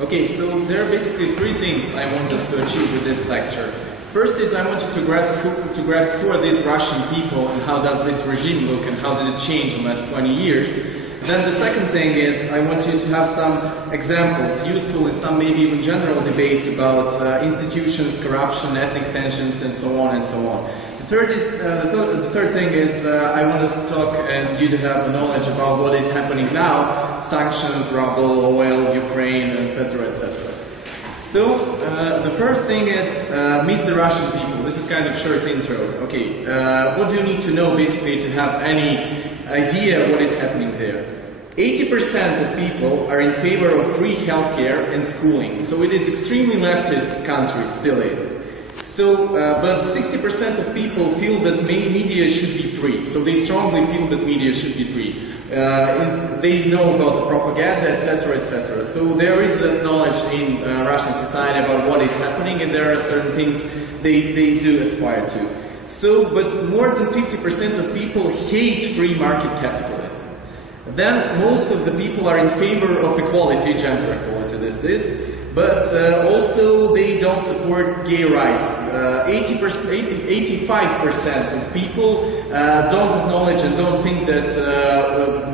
Okay, so there are basically three things I want us to achieve with this lecture. First is I want you to grasp who are these Russian people and how does this regime look and how did it change in the last 20 years. Then the second thing is I want you to have some examples, useful in some maybe even general debates about institutions, corruption, ethnic tensions, and so on and so on. The third thing is I want us to talk and you to have the knowledge about what is happening now, sanctions, ruble, oil, Ukraine, etc., etc. So the first thing is meet the Russian people. This is kind of short intro. Okay, what do you need to know basically to have any idea what is happening there? 80% of people are in favor of free healthcare and schooling. So it is extremely leftist country, still is. So, but 60% of people feel that media should be free. So they strongly feel that media should be free. They know about the propaganda, etc., etc. So there is that knowledge in Russian society about what is happening, and there are certain things they do aspire to. So, but more than 50% of people hate free market capitalism. Then most of the people are in favor of equality, gender equality this is, but also they don't support gay rights. 85% of people don't acknowledge and don't think that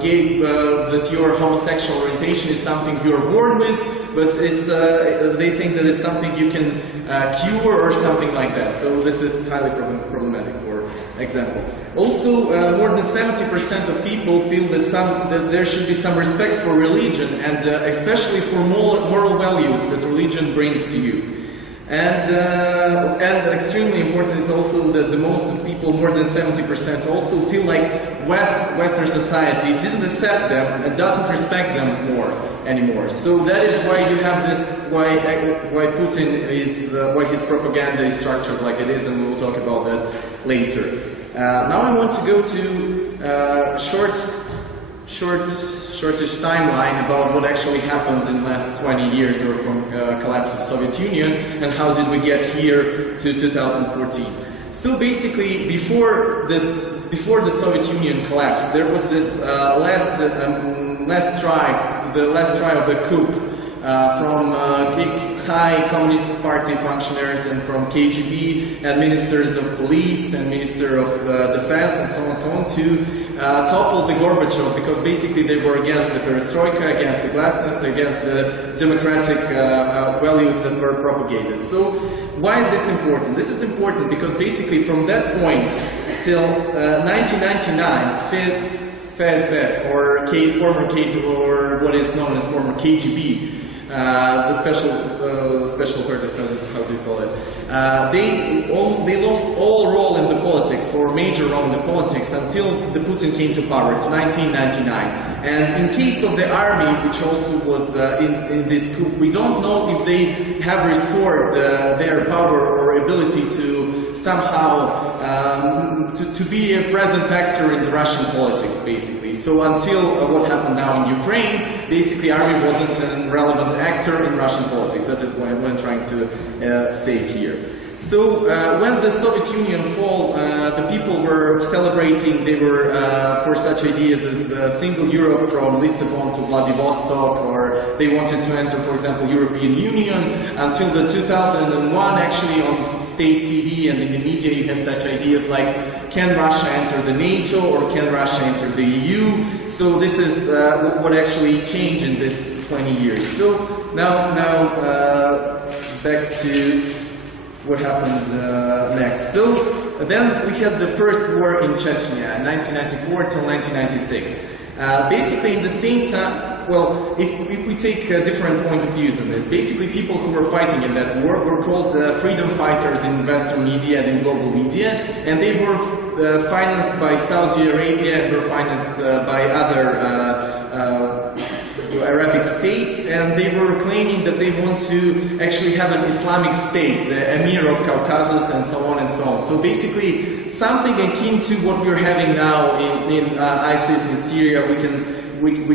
that your homosexual orientation is something you're born with, but it's they think that it's something you can cure or something like that. So this is highly problematic, for example. Also, more than 70% of people feel that there should be some respect for religion and especially for moral values that religion brings to you. And extremely important is also that the most of people, more than 70%, also feel like Western society didn't accept them and doesn't respect them anymore. So that is why you have this, why Putin is, why his propaganda is structured like it is, and we will talk about that later. Now I want to go to shortish timeline about what actually happened in the last 20 years or from collapse of Soviet Union and how did we get here to 2014. So basically, before the Soviet Union collapsed, there was this last try of the coup from high Communist Party functionaries and from KGB and ministers of police and minister of defense and so on to topple the Gorbachev, because basically they were against the perestroika, against the glasnost, against the democratic values that were propagated. So why is this important? This is important because basically from that point till 1999, FSB or or what is known as former KGB, the special purpose, how do you call it? They lost all role in the politics, or major role in the politics, until the Putin came to power in 1999. And in case of the army, which also was in this coup, we don't know if they have restored their power or ability to somehow to be a present actor in the Russian politics, basically. So until what happened now in Ukraine, basically army wasn't a relevant actor in Russian politics. That is what I'm trying to say here. So when the Soviet Union fell, the people were celebrating, they were for such ideas as single Europe from Lisbon to Vladivostok, or they wanted to enter, for example, European Union, until the 2001 actually on state TV and in the media you have such ideas like, can Russia enter the NATO or can Russia enter the EU? So this is what actually changed in this 20 years. So now back to what happened next. So then we had the first war in Chechnya, 1994 till 1996. Basically, in the same time, well, if we take different point of views on this, basically people who were fighting in that war were called freedom fighters in Western media and in global media, and they were financed by Saudi Arabia and were financed by other Arabic states, and they were claiming that they want to actually have an Islamic state, the Emir of Caucasus, and so on and so on. So basically, something akin to what we're having now in ISIS in Syria, we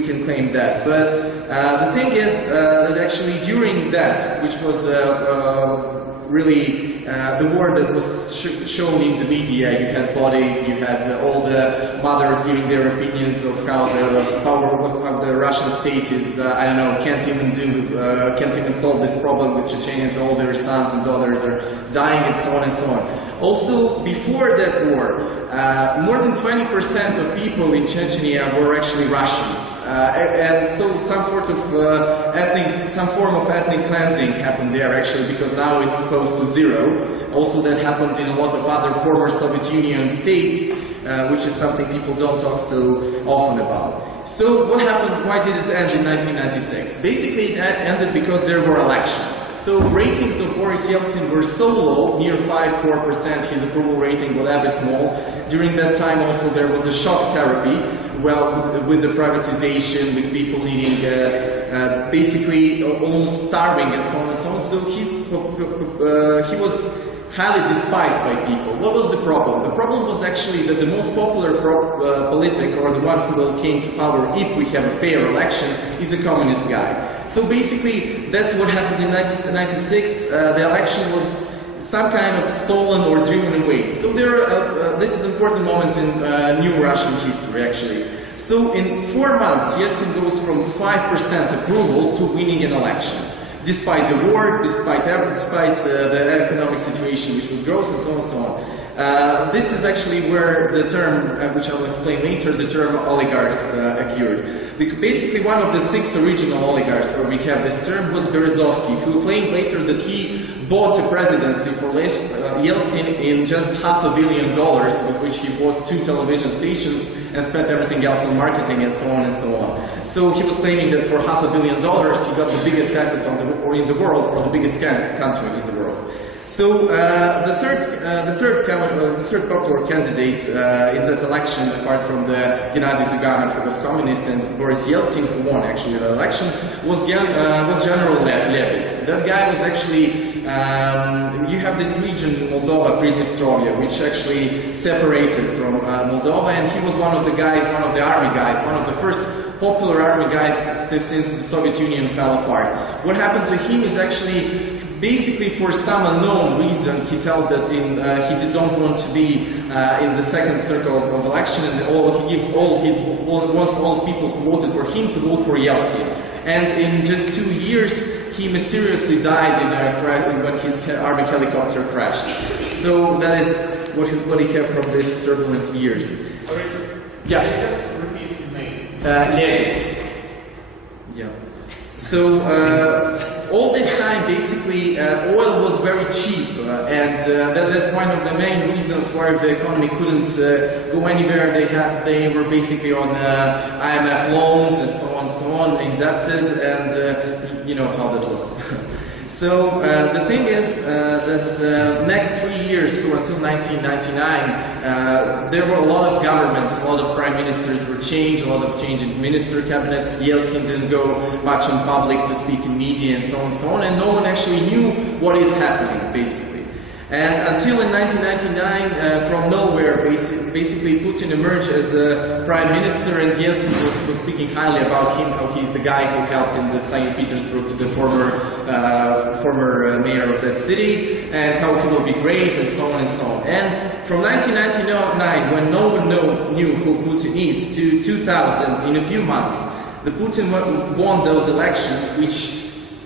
can claim that. But the thing is that actually during that, which was really the war that was shown in the media. You had bodies, you had all the mothers giving their opinions of how the Russian state is, I don't know, can't even solve this problem with Chechens. All their sons and daughters are dying, and so on and so on. Also, before that war, more than 20% of people in Chechnya were actually Russians. And so some form of ethnic cleansing happened there actually, because now it's close to zero. Also that happened in a lot of other former Soviet Union states, which is something people don't talk so often about. So what happened, why did it end in 1996? Basically it ended because there were elections. So ratings of Boris Yeltsin were so low, near 5–4%, his approval rating was ever small. During that time also there was a shock therapy, well, with the privatization, with people needing, basically almost starving and so on and so on. So he was highly despised by people. What was the problem? The problem was actually that the most popular politic, or the one who will came to power if we have a fair election, is a communist guy. So basically, that's what happened in 1996. The election was some kind of stolen or driven away. So this is an important moment in new Russian history, actually. So in 4 months, Yeltsin goes from 5% approval to winning an election. Despite the war, despite the economic situation which was gross and so on and so on. This is actually where the term, which I will explain later, the term oligarchs occurred. Basically one of the 6 original oligarchs where we have this term was Berezovsky, who claimed later that he bought a presidency for Yeltsin in just $500 million, with which he bought 2 television stations and spent everything else on marketing and so on and so on. So he was claiming that for $500 million he got the biggest asset in the world, or the biggest country in the world. So the third popular candidate in that election, apart from the Gennady Zyuganov, who was communist, and Boris Yeltsin, who won actually the election, was General Leftism. That guy was actually, you have this region in Moldova, Pridnestrovia, which actually separated from Moldova, and he was one of the guys, one of the army guys, one of the first popular army guys since the Soviet Union fell apart. What happened to him is actually, basically for some unknown reason, he told that he don't want to be in the second circle of election, and he wants all the people who voted for him to vote for Yeltsin. And in just 2 years, he mysteriously died when his army helicopter crashed. So that is what he had from these turbulent years. Sorry, yeah. Just repeat his name. Leftism. Yeah. So all this time, basically, oil was very cheap, and that's one of the main reasons why the economy couldn't go anywhere. They were basically on IMF loans and so on, indebted, and you know how that looks. So the thing is that next 3 years, so until 1999, there were a lot of governments, a lot of prime ministers were changed, a lot of change in minister cabinets. Yeltsin didn't go much in public to speak in media and so on, and no one actually knew what is happening, basically. And until in 1999, from nowhere, basically Putin emerged as a prime minister, and Yeltsin was speaking highly about him, how he's the guy who helped in the St. Petersburg to the former mayor of that city, and how he will be great, and so on and so on. And from 1999, when no one knew who Putin is, to 2000, in a few months, the Putin won those elections, which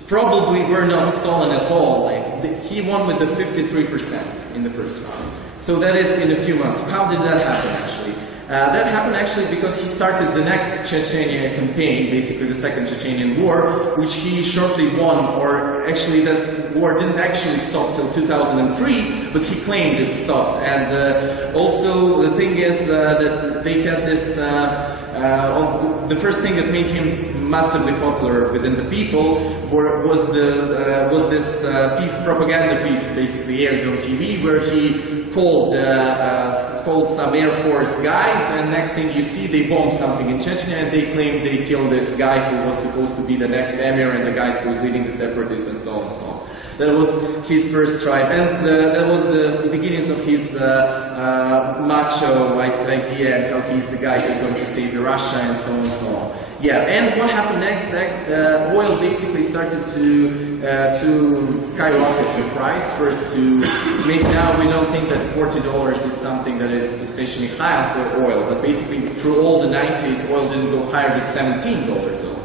probably were not stolen at all. Like, he won with the 53% in the first round. So that is in a few months. How did that happen actually? That happened actually because he started the next Chechnya campaign, basically the Second Chechen War, which he shortly won, or actually that war didn't actually stop till 2003, but he claimed it stopped. And also the thing is that they had this, the first thing that made him massively popular within the people was this propaganda piece, basically aired on TV, where he called some Air Force guys, and next thing you see, they bombed something in Chechnya, and they claimed they killed this guy who was supposed to be the next emir and the guys who was leading the separatists and so on and so on. That was his first stripe, and that was the beginnings of his macho idea and how he's the guy who's going to save Russia and so on and so on. Yeah, and what happened next? Oil basically started to skyrocket in price. First to make, now we don't think that $40 is something that is substantially high for oil, but basically through all the 90s, oil didn't go higher than $17 also.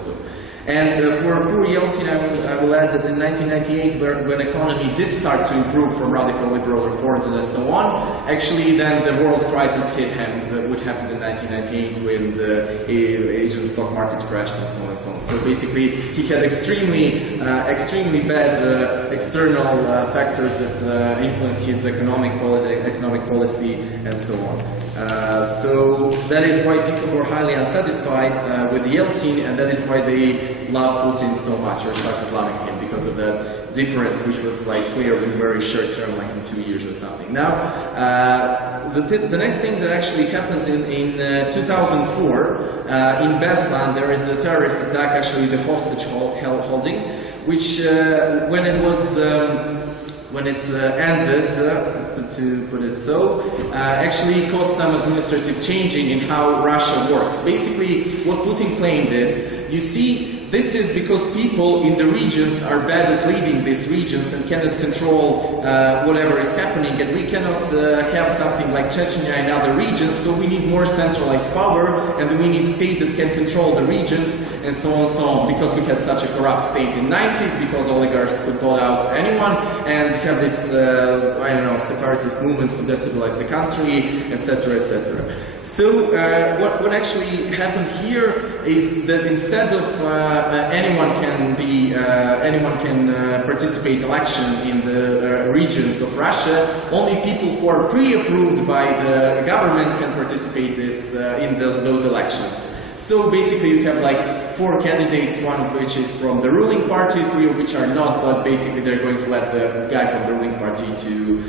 And for poor Yeltsin, I will add that in 1998, when the economy did start to improve from radical liberal reforms and so on, actually then the world crisis hit him, which happened in 1998 when the Asian stock market crashed and so on and so on. So basically, he had extremely bad external factors that influenced his economic policy and so on. So that is why people were highly unsatisfied with Yeltsin, and that is why they love Putin so much, or started loving him, because of that difference, which was like clear in very short term, like in 2 years or something. Now, the next thing that actually happens in 2004, in Beslan, there is a terrorist attack, actually the hostage holding, which when it was ended, to put it so, actually caused some administrative changing in how Russia works. Basically, what Putin claimed is, you see, this is because people in the regions are bad at leading these regions and cannot control whatever is happening, and we cannot have something like Chechnya in other regions, so we need more centralized power, and we need state that can control the regions, and so on, because we had such a corrupt state in the 90s, because oligarchs could vote out anyone, and have this, I don't know, separatist movements to destabilize the country, etc., etc. So what actually happened here is that instead of anyone can participate election in the regions of Russia, only people who are pre-approved by the government can participate in those elections. So basically you have like 4 candidates, one of which is from the ruling party, 3 of which are not, but basically they're going to let the guy from the ruling party to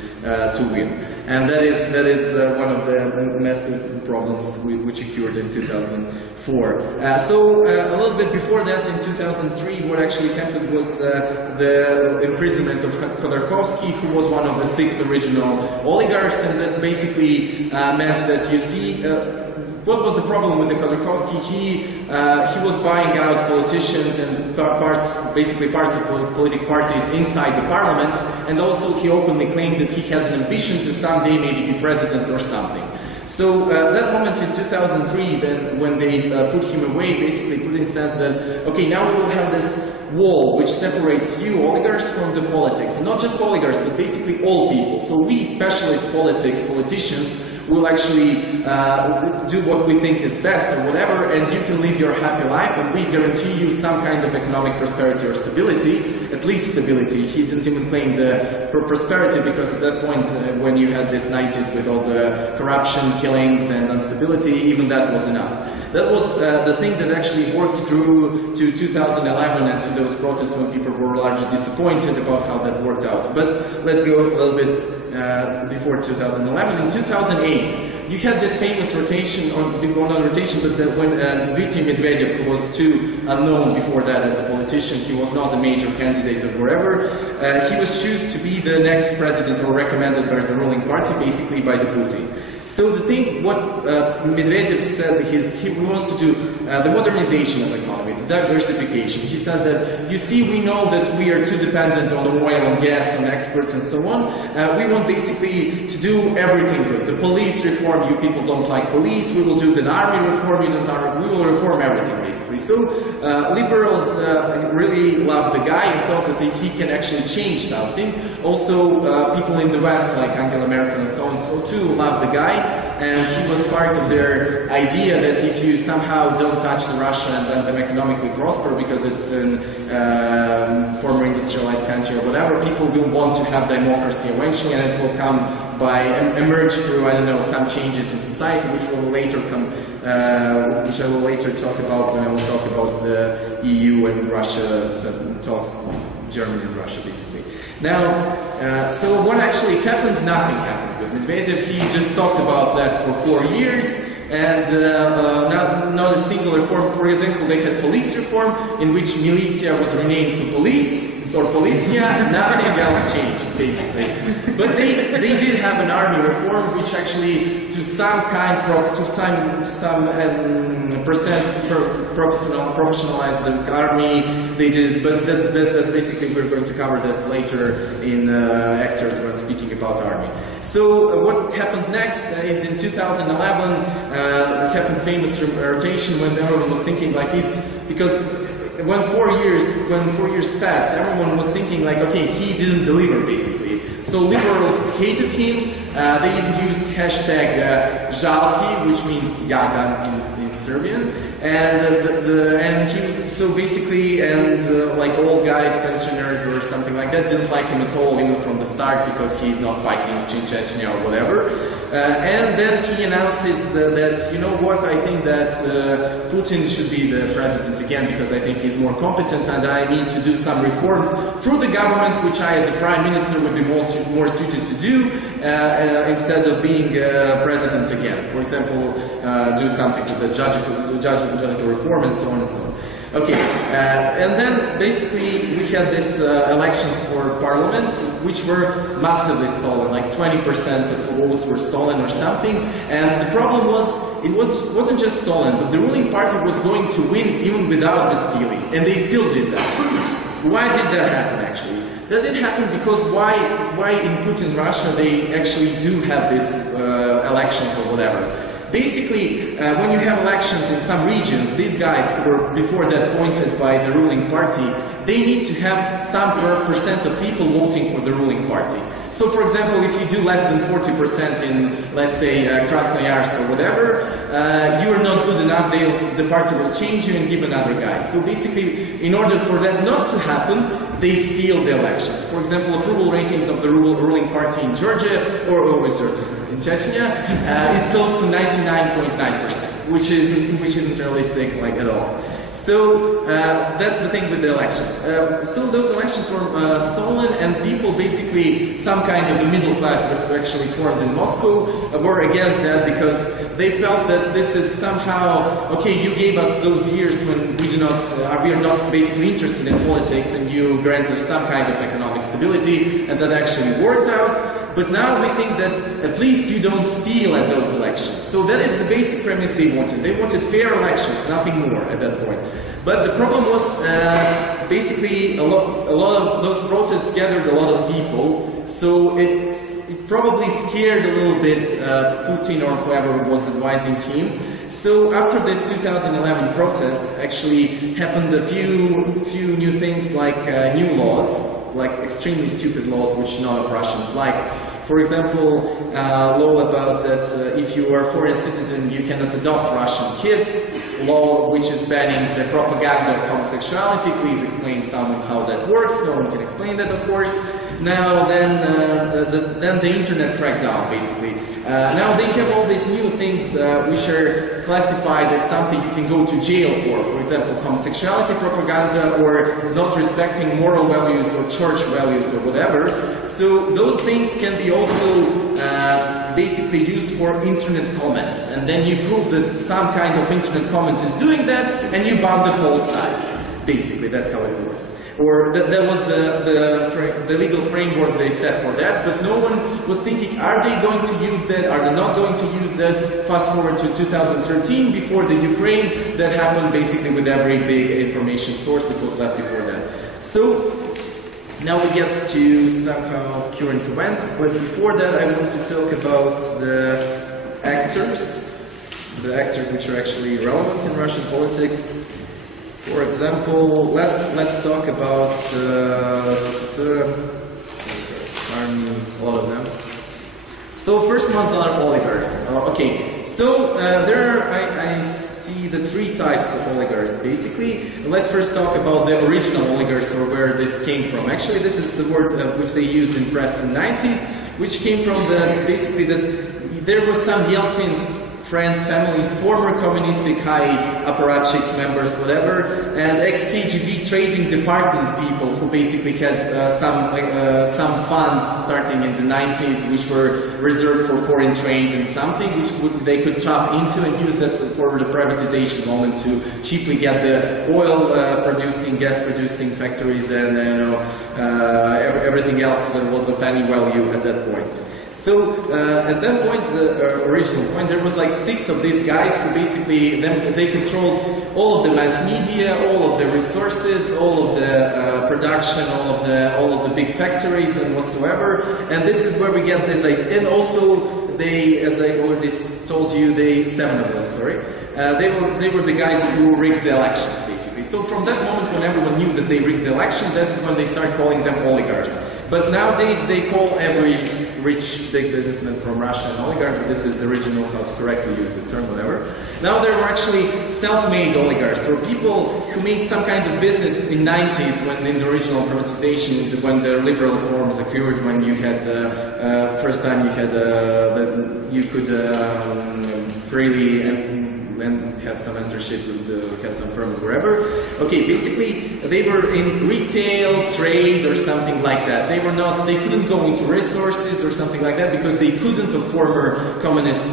win. And that is one of the massive problems which occurred in 2004. So a little bit before that, in 2003, what actually happened was the imprisonment of Khodorkovsky, who was one of the 6 original oligarchs, and that basically meant that, you see, what was the problem with the Khodorkovsky? He was buying out politicians and basically parts of political parties inside the parliament, and also he openly claimed that he has an ambition to someday maybe be president or something. So that moment in 2003, then when they put him away, basically Putin says that, okay, now we will have this wall which separates you oligarchs from the politics, and not just oligarchs, but basically all people. So we specialist politicians will actually do what we think is best or whatever, and you can live your happy life, and we guarantee you some kind of economic prosperity or stability, at least stability. He didn't even claim the prosperity, because at that point, when you had this 90s with all the corruption, killings, and instability, even that was enough. That was the thing that actually worked through to 2011 and to those protests when people were largely disappointed about how that worked out. But let's go a little bit before 2011. In 2008, you had this famous rotation, or not rotation, but when Dmitry Medvedev, who was too unknown before that as a politician, he was not a major candidate or whatever, he was chosen to be the next president, or recommended by the ruling party, basically by the Putin. So the thing, what Medvedev said, he wants to do the modernization of the economy, the diversification. He said that, you see, we know that we are too dependent on oil and gas and exports and so on. We want basically to do everything good. The police reform, you people don't like police. We will do the army reform, you don't army. We will reform everything basically. So liberals really loved the guy and thought that he can actually change something. Also, people in the West, like Angela Merkel and so on, too loved the guy. And he was part of their idea that if you somehow don't touch Russia and let them economically prosper because it's a former industrialized country or whatever, people will want to have democracy eventually, and it will come by emerge through, I don't know, some changes in society, which will later come, which I will later talk about when I will talk about the EU and Russia talks, Germany and Russia basically. Now, so what actually happened? Nothing happened with Medvedev. He just talked about that for 4 years, and not a single reform. For example, they had police reform, in which militia was renamed to police. or policia, nothing else changed, basically. But they did have an army reform, which actually, to some percent professionalized the army. They did, but that's basically, we're going to cover that later in actors when speaking about army. So what happened next is in 2011, happened famous rotation when everyone was thinking like this, because when 4 years passed, everyone was thinking like, okay, he didn't deliver basically. So liberals hated him. They even used hashtag žalki, which means jagan in Serbian, and he, so basically, like old guys, pensioners or something like that, didn't like him at all, even from the start, because he's not fighting in Chechnya or whatever. And then he announces that, you know what, I think that Putin should be the president again, because I think he's more competent and I need to do some reforms through the government, which I as a prime minister would be more suited to do, instead of being president again. For example, do something to the judicial reform and so on and so on. Okay, and then basically we had these elections for parliament, which were massively stolen, like 20% of the votes were stolen or something. And the problem was, it wasn't just stolen, but the ruling party was going to win even without the stealing, and they still did that. Why did that happen actually? That did happen because why in Putin Russia they actually do have these elections or whatever. Basically, when you have elections in some regions, these guys who were before that appointed by the ruling party, they need to have some percent of people voting for the ruling party. So, for example, if you do less than 40% in, let's say, Krasnoyarsk or whatever, you are not good enough, the party will change you and give another guy. So basically, in order for that not to happen, they steal the elections. For example, approval ratings of the ruling party in Georgia, or in Chechnya, is close to 99.9%, which isn't realistic like at all. So that's the thing with the elections. So those elections were stolen, and people basically, some kind of the middle class that actually formed in Moscow, were against that because they felt that this is somehow, okay, you gave us those years when we are not basically interested in politics, and you granted some kind of economic stability, and that actually worked out. But now we think that at least you don't steal at those elections. So that is the basic premise they wanted. They wanted fair elections, nothing more at that point. But the problem was basically a lot of those protests gathered a lot of people. So it probably scared a little bit Putin or whoever was advising him. So after this 2011 protests, actually happened a few new things like new laws, like extremely stupid laws which none of Russians like. For example, law about that if you are a foreign citizen you cannot adopt Russian kids, law which is banning the propaganda of homosexuality. Please explain someone how that works. No one can explain that, of course. Now then the internet crackdown, basically. Now they have all these new things which are classified as something you can go to jail for example, homosexuality propaganda or not respecting moral values or church values or whatever. So those things can be also basically used for internet comments, and then you prove that some kind of internet comment is doing that and you ban the whole site. Basically, that's how it works. Or that was the legal framework they set for that, but no one was thinking, are they going to use that, are they not going to use that? Fast forward to 2013, before the Ukraine, that happened basically with every big information source that was left before that. So, now we get to somehow current events, but before that I want to talk about the actors which are actually relevant in Russian politics. For example, let's talk about army, a lot of them. So first ones are oligarchs. Okay, so I see the three types of oligarchs basically. Let's first talk about the original oligarchs, or where this came from. Actually, this is the word which they used in press in the 90s, which came from basically that there were some Yeltsin's friends, families, former communistic high apparatchiks, members, whatever, and ex-KGB trading department people who basically had some funds starting in the 90s which were reserved for foreign trade and something which they could tap into and use that for the privatization moment to cheaply get the oil producing, gas producing factories and everything else that was of any value at that point. So at that point, the original point, there was like 6 of these guys who basically they controlled all of the mass media, all of the resources, all of the production, all of the big factories and whatsoever. And this is where we get this idea. And also they, as I already told you, 7 of those, sorry. They were the guys who rigged the elections, basically. So from that moment, when everyone knew that they rigged the election, that is when they start calling them oligarchs. But nowadays, they call every rich big businessman from Russia an oligarch, but this is the original, how to correctly use the term, whatever. Now there were actually self-made oligarchs, or people who made some kind of business in 90s, when in the original privatization, when the liberal reforms occurred, when you had, first time you had, you could freely and have some mentorship and have some firm or wherever. Okay, basically they were in retail, trade or something like that. They couldn't go into resources or something like that because they couldn't of former communist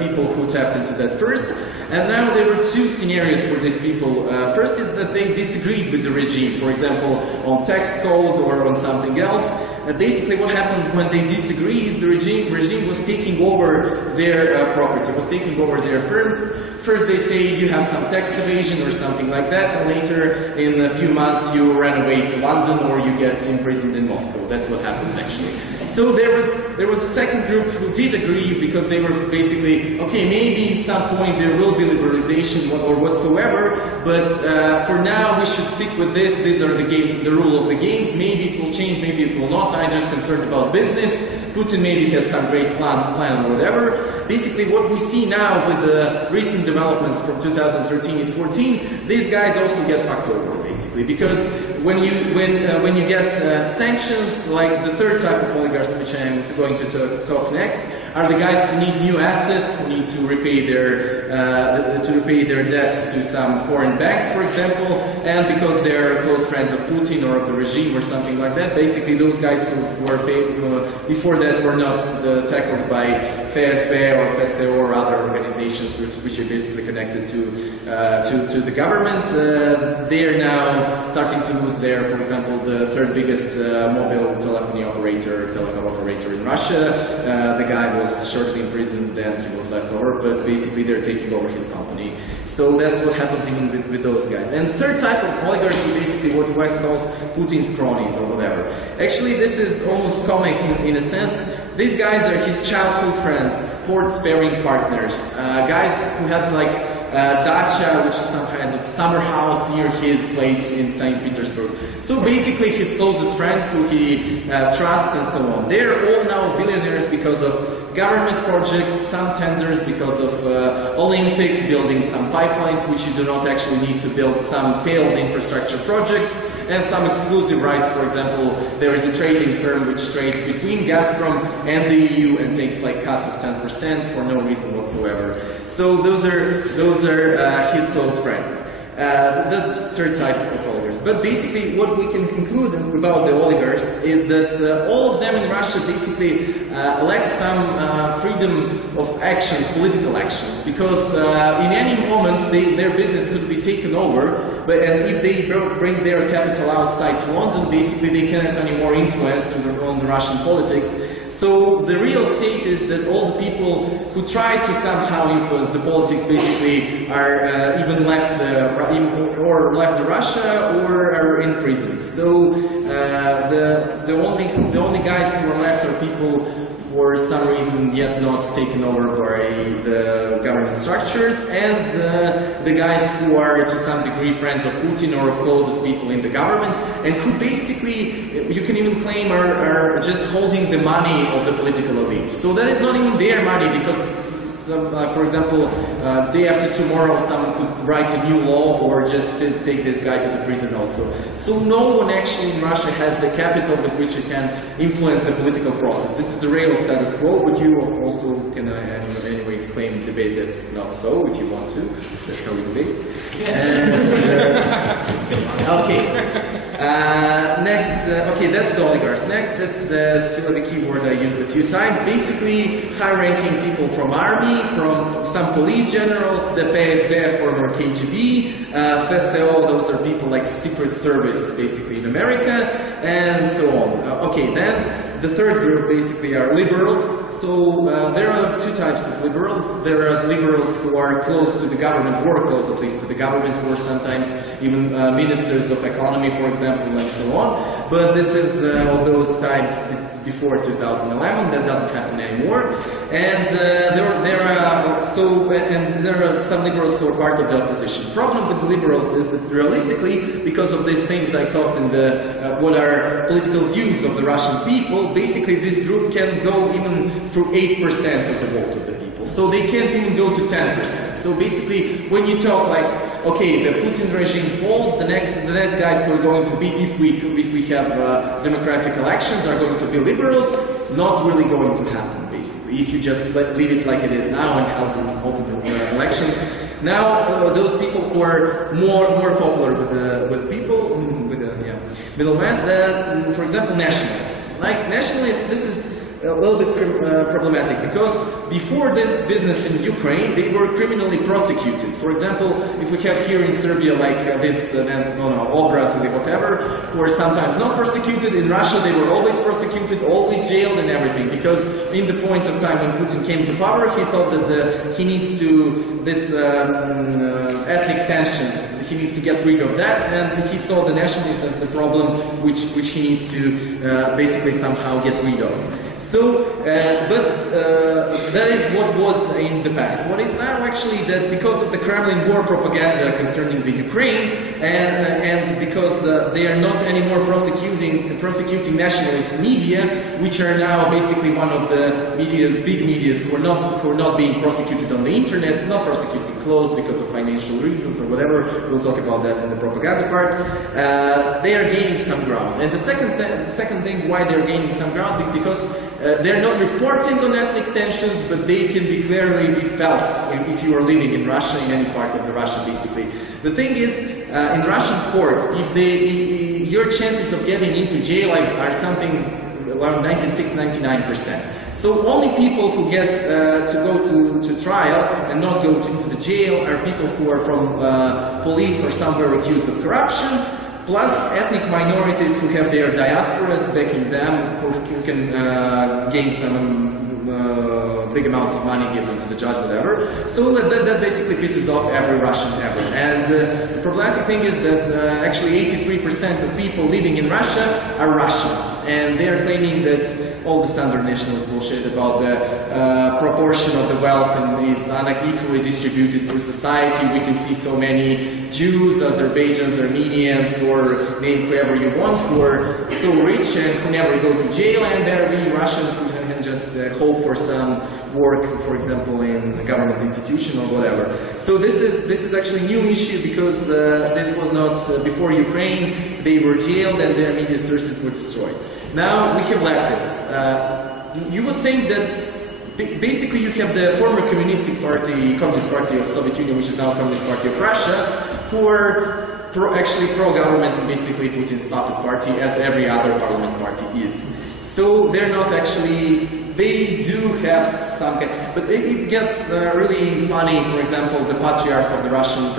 people who tapped into that first. And now there were 2 scenarios for these people. First is that they disagreed with the regime, for example, on tax code or on something else. And basically what happened when they disagree is the regime was taking over their property, was taking over their firms. First they say you have some tax evasion or something like that, and later in a few months you ran away to London or you get imprisoned in Moscow. That's what happens actually. So there was a second group who did agree because they were basically, okay, maybe at some point there will be liberalization or whatsoever, but for now we should stick with this. These are the rule of the games. Maybe it will change, maybe it will not. I'm just concerned about business. Putin maybe has some great plan or whatever. Basically what we see now with the recent developments from 2013 is 14, these guys also get fucked over basically, because when you get sanctions, like the third type of oligarchs which I'm going to talk next, are the guys who need new assets, who need to repay their debts to some foreign banks, for example, and because they're close friends of Putin or of the regime or something like that. Basically, those guys who were before that were not tackled by FSB or FSO or other organizations which are basically connected to the government. They are now starting to lose their, for example, the 3rd biggest mobile telephony operator, telecom operator in Russia. The guy was shortly imprisoned, then he was left over, but basically they're taking over his company. So that's what happens even with those guys. And third type of oligarchs is basically what the West calls Putin's cronies or whatever. Actually, this is almost comic in a sense. These guys are his childhood friends, sports sparring partners, guys who had like dacha, which is some kind of summer house near his place in St. Petersburg. So basically his closest friends who he trusts and so on. They're all now billionaires because of government projects, some tenders because of Olympics, building some pipelines which you do not actually need to build, some failed infrastructure projects, and some exclusive rights. For example, there is a trading firm which trades between Gazprom and the EU and takes like cut of 10% for no reason whatsoever. So those are his close friends. The third type of oligarchs. But basically what we can conclude about the oligarchs is that all of them in Russia basically lack some freedom of actions, political actions, because in any moment their business could be taken over, and if they bring their capital outside to London, basically they cannot anymore influence on the Russian politics. So the real state is that all the people who try to somehow influence the politics basically are either left Russia or are in prison. So the only guys who are left are people for some reason yet not taken over by the government structures, and the guys who are to some degree friends of Putin or of closest people in the government, and who basically, you can even claim, are just holding the money of the political elite. So that is not even their money, because For example, day after tomorrow, someone could write a new law or just take this guy to the prison also. So no one actually in Russia has the capital with which you can influence the political process. This is the real status quo, but you also can in any way claim debate that's not so, if you want to. That's how we debate. Okay. Next, okay, that's the oligarchs. Next, that's still the keyword I used a few times. Basically, high-ranking people from army, from some police generals, the FSB, former KGB, FSO, those are people like secret service, basically in America, and so on. Okay, then the third group basically are liberals. So there are two types of liberals. There are liberals who are close to the government, or close at least to the government, or sometimes even ministers of economy, for example, and so on. But this is of those times before 2011. That doesn't happen anymore. And there are some liberals who are part of the opposition. The problem with the liberals is that realistically, because of these things I talked in the what are political views of the Russian people, basically this group can go even through 8% of the vote of the people. So they can't even go to 10%. So basically, when you talk like, okay, the Putin regime falls, the next guys who are going to be, if we have democratic elections, are going to be liberals. Not really going to happen, basically, if you just leave it like it is now and have the open elections. Now, those people who are more popular with people, middlemen, for example, nationalists. Like nationalists, this is a little bit problematic, because before this business in Ukraine, they were criminally prosecuted. For example, if we have here in Serbia like this, obras or whatever, who are sometimes not prosecuted, in Russia they were always prosecuted, always jailed and everything, because in the point of time when Putin came to power, he thought that he needs to, ethnic tensions, he needs to get rid of that, and he saw the nationalism as the problem which he needs to basically somehow get rid of. So, that is what was in the past. What is now actually that because of the Kremlin war propaganda concerning the Ukraine, and because they are not anymore prosecuting nationalist media, which are now basically one of the big medias who are not being prosecuted on the internet, not prosecuted closed because of financial reasons or whatever. We'll talk about that in the propaganda part. They are gaining some ground. And the second thing why they're gaining some ground, because they're not reporting on ethnic tensions, but they can be clearly felt if you are living in Russia, in any part of the Russia, basically. The thing is, in Russian court, your chances of getting into jail are something around 96–99%. So only people who get to go to trial and not go into the jail are people who are from police or somewhere accused of corruption, plus ethnic minorities who have their diasporas backing them, who can gain some big amounts of money given to the judge, whatever. So that basically pisses off every Russian ever. And the problematic thing is that actually 83% of people living in Russia are Russians. And they are claiming that all the standard nationalist bullshit about the proportion of the wealth and is unequally distributed through society. We can see so many Jews, Azerbaijans, Armenians, or name whoever you want, who are so rich and who never go to jail, and there we Russians who can just hope for some work, for example, in a government institution or whatever. So this is actually a new issue, because this was not before Ukraine. They were jailed and their media sources were destroyed. Now we have leftists. You would think that basically you have the former Communist Party of Soviet Union, which is now Communist Party of Russia, who are actually pro-government and basically Putin's puppet party, as every other parliament party is. So they're not actually. They do have some kind, but it gets really funny. For example, the patriarch of the Russian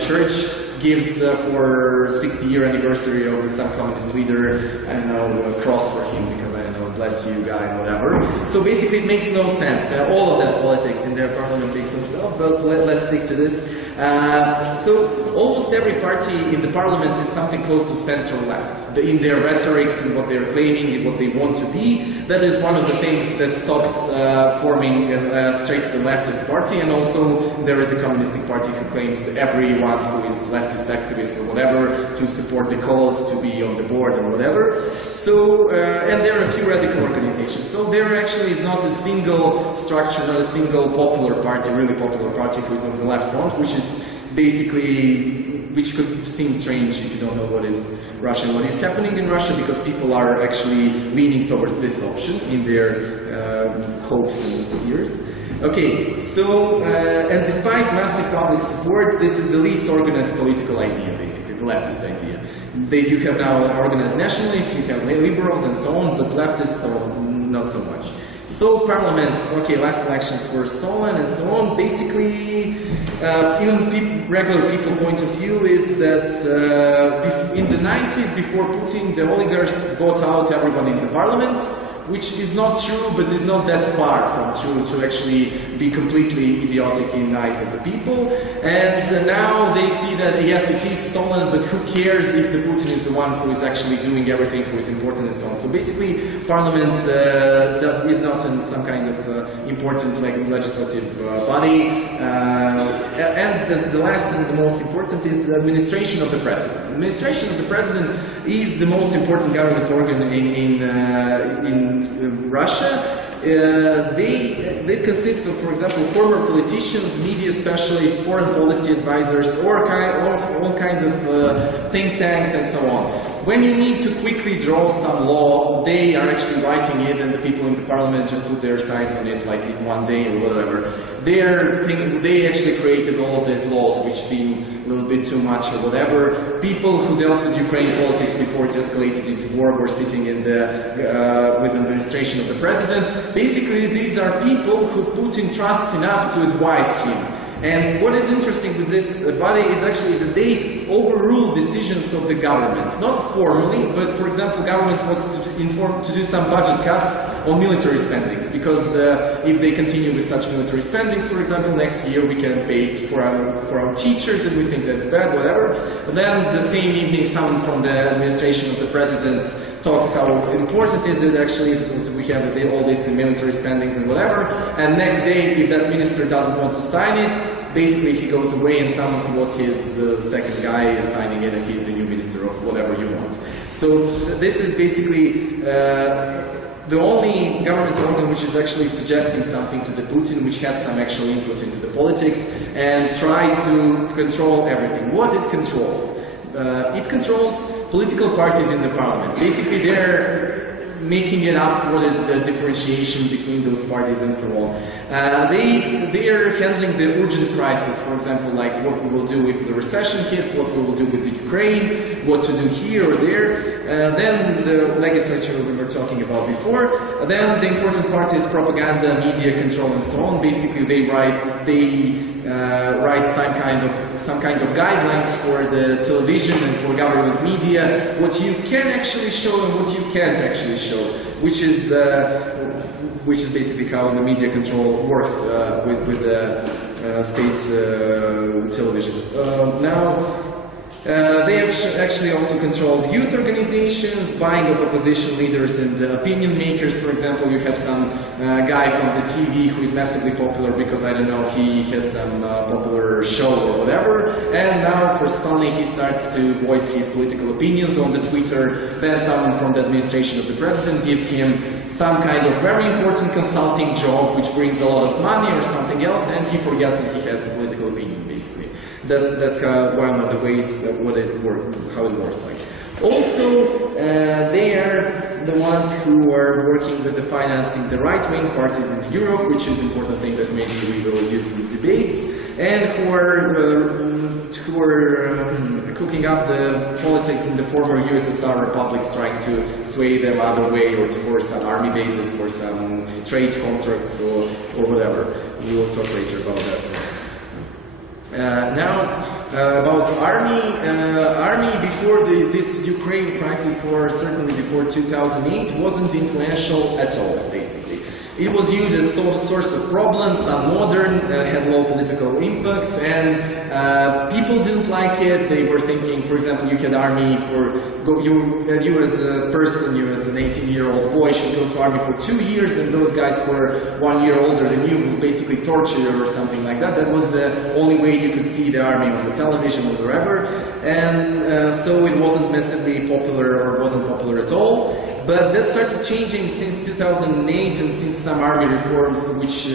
church gives for 60-year anniversary of some communist leader, I don't know, a cross for him, because I don't know, bless you guy, whatever. So basically it makes no sense. All of that politics in their parliament makes no sense, but let's stick to this. So almost every party in the parliament is something close to center-left. In their rhetorics and what they're claiming and what they want to be, that is one of the things that stops forming a straight-to-leftist party. And also there is a communistic party who claims everyone who is leftist activist or whatever to support the cause, to be on the board or whatever. So, and there are a few radical organizations. So there actually is not a single structure, not a single popular party, really popular party who is on the left front, which is basically, which could seem strange if you don't know what is Russia and what is happening in Russia, because people are actually leaning towards this option in their hopes and fears. Okay, so, and despite massive public support, this is the least organized political idea, basically, the leftist idea. You have now organized nationalists, you have liberals and so on, but leftists, so not so much. So parliament, okay, last elections were stolen and so on. Basically, even regular people point of view is that in the 90s, before Putin, the oligarchs bought out everyone in the parliament, which is not true, but is not that far from true to actually be completely idiotic in the eyes of the people. And now they see that, yes, it is stolen, but who cares if the Putin is the one who is actually doing everything, who is important and so on. So basically, parliament is not in some kind of important legislative body. And the last and the most important is the administration of the president. The administration of the president is the most important government organ in Russia. They consist of, for example, former politicians, media specialists, foreign policy advisors, or all kinds of think tanks and so on. When you need to quickly draw some law, they are actually writing it, and the people in the parliament just put their sides on it, like in one day or whatever. They actually created all of these laws, which seem a little bit too much or whatever. People who dealt with Ukraine politics before it escalated into war were sitting in the with the administration of the president. Basically, these are people who Putin trusts enough to advise him. And what is interesting with this body is actually that they overrule decisions of the government. Not formally, but for example, government wants to do some budget cuts on military spendings, because if they continue with such military spendings, for example, next year we can pay for our teachers and we think that's bad, whatever. But then the same evening someone from the administration of the president talks how important is it actually we have all these military spendings and whatever, and next day if that minister doesn't want to sign it, basically he goes away and someone who was his second guy is signing it and he's the new minister of whatever you want. So this is basically the only government organ which is actually suggesting something to the Putin, which has some actual input into the politics and tries to control everything. What it controls? It controls political parties in the parliament. Basically, they're making it up what is the differentiation between those parties and so on. They are handling the urgent crisis, for example, like what we will do if the recession hits, what we will do with the Ukraine, what to do here or there. Then the legislature we were talking about before. Then the important part is propaganda, media control, and so on. Basically, they write some kind of guidelines for the television and for government media, what you can actually show and what you can't actually show, which is basically how the media control works with the state televisions. They actually also control youth organizations, buying of opposition leaders and opinion makers. For example, you have some guy from the TV who is massively popular because, I don't know, he has some popular show or whatever, and now for Sunny he starts to voice his political opinions on the Twitter. Then someone from the administration of the president gives him some kind of very important consulting job which brings a lot of money or something else, and he forgets that he has a political opinion, basically. That's one of the ways how it works like. Also, they are the ones who are working with the financing the right-wing parties in Europe, which is an important thing that maybe we will use in debates, and who are cooking up the politics in the former USSR republics, trying to sway them other way, or for some army bases, for some trade contracts, or whatever. We will talk later about that. About army before this Ukraine crisis, or certainly before 2008, wasn't influential at all, basically. It was viewed as a source of problems, unmodern, had low political impact, and people didn't like it. They were thinking, for example, you had army for, you as a person, you as an 18-year-old boy should go to army for 2 years, and those guys who were 1 year older than you would basically torture you or something like that. That was the only way you could see the army on the television or wherever, and so it wasn't massively popular or wasn't popular at all. But that started changing since 2008 and since some army reforms which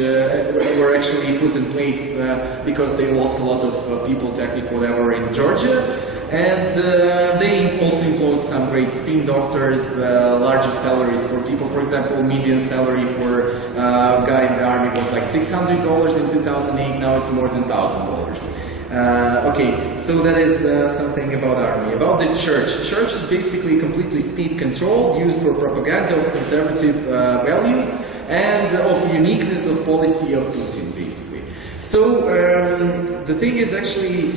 were actually put in place because they lost a lot of people, technical whatever, in Georgia. And they also employed some great spin doctors, larger salaries for people. For example, median salary for a guy in the army was like $600 in 2008, now it's more than $1,000. Okay, so that is something about army. About the church. Church is basically completely state-controlled, used for propaganda of conservative values and of the uniqueness of policy of Putin, basically. So the thing is actually,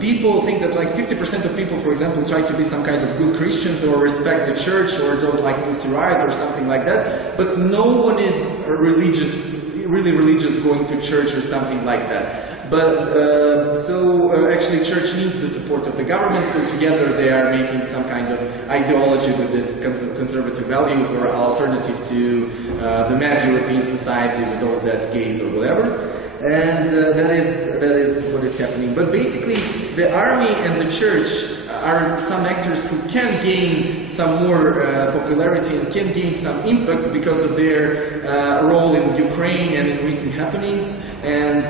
people think that like 50% of people, for example, try to be some kind of good Christians or respect the church or don't like Pussy Riot or something like that, but no one is really religious going to church or something like that. But actually church needs the support of the government, so together they are making some kind of ideology with this conservative values or alternative to the mad European society with all that gays or whatever. And that is what is happening. But basically the army and the church are some actors who can gain some more popularity and can gain some impact because of their role in Ukraine and in recent happenings, and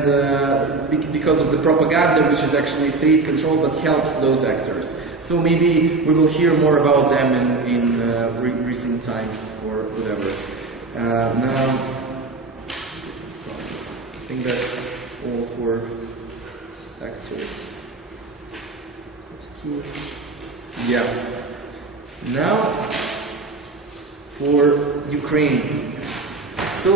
because of the propaganda which is actually state controlled but helps those actors. So maybe we will hear more about them in recent times or whatever. Now, I think that's all for actors. Yeah. Now for Ukraine. So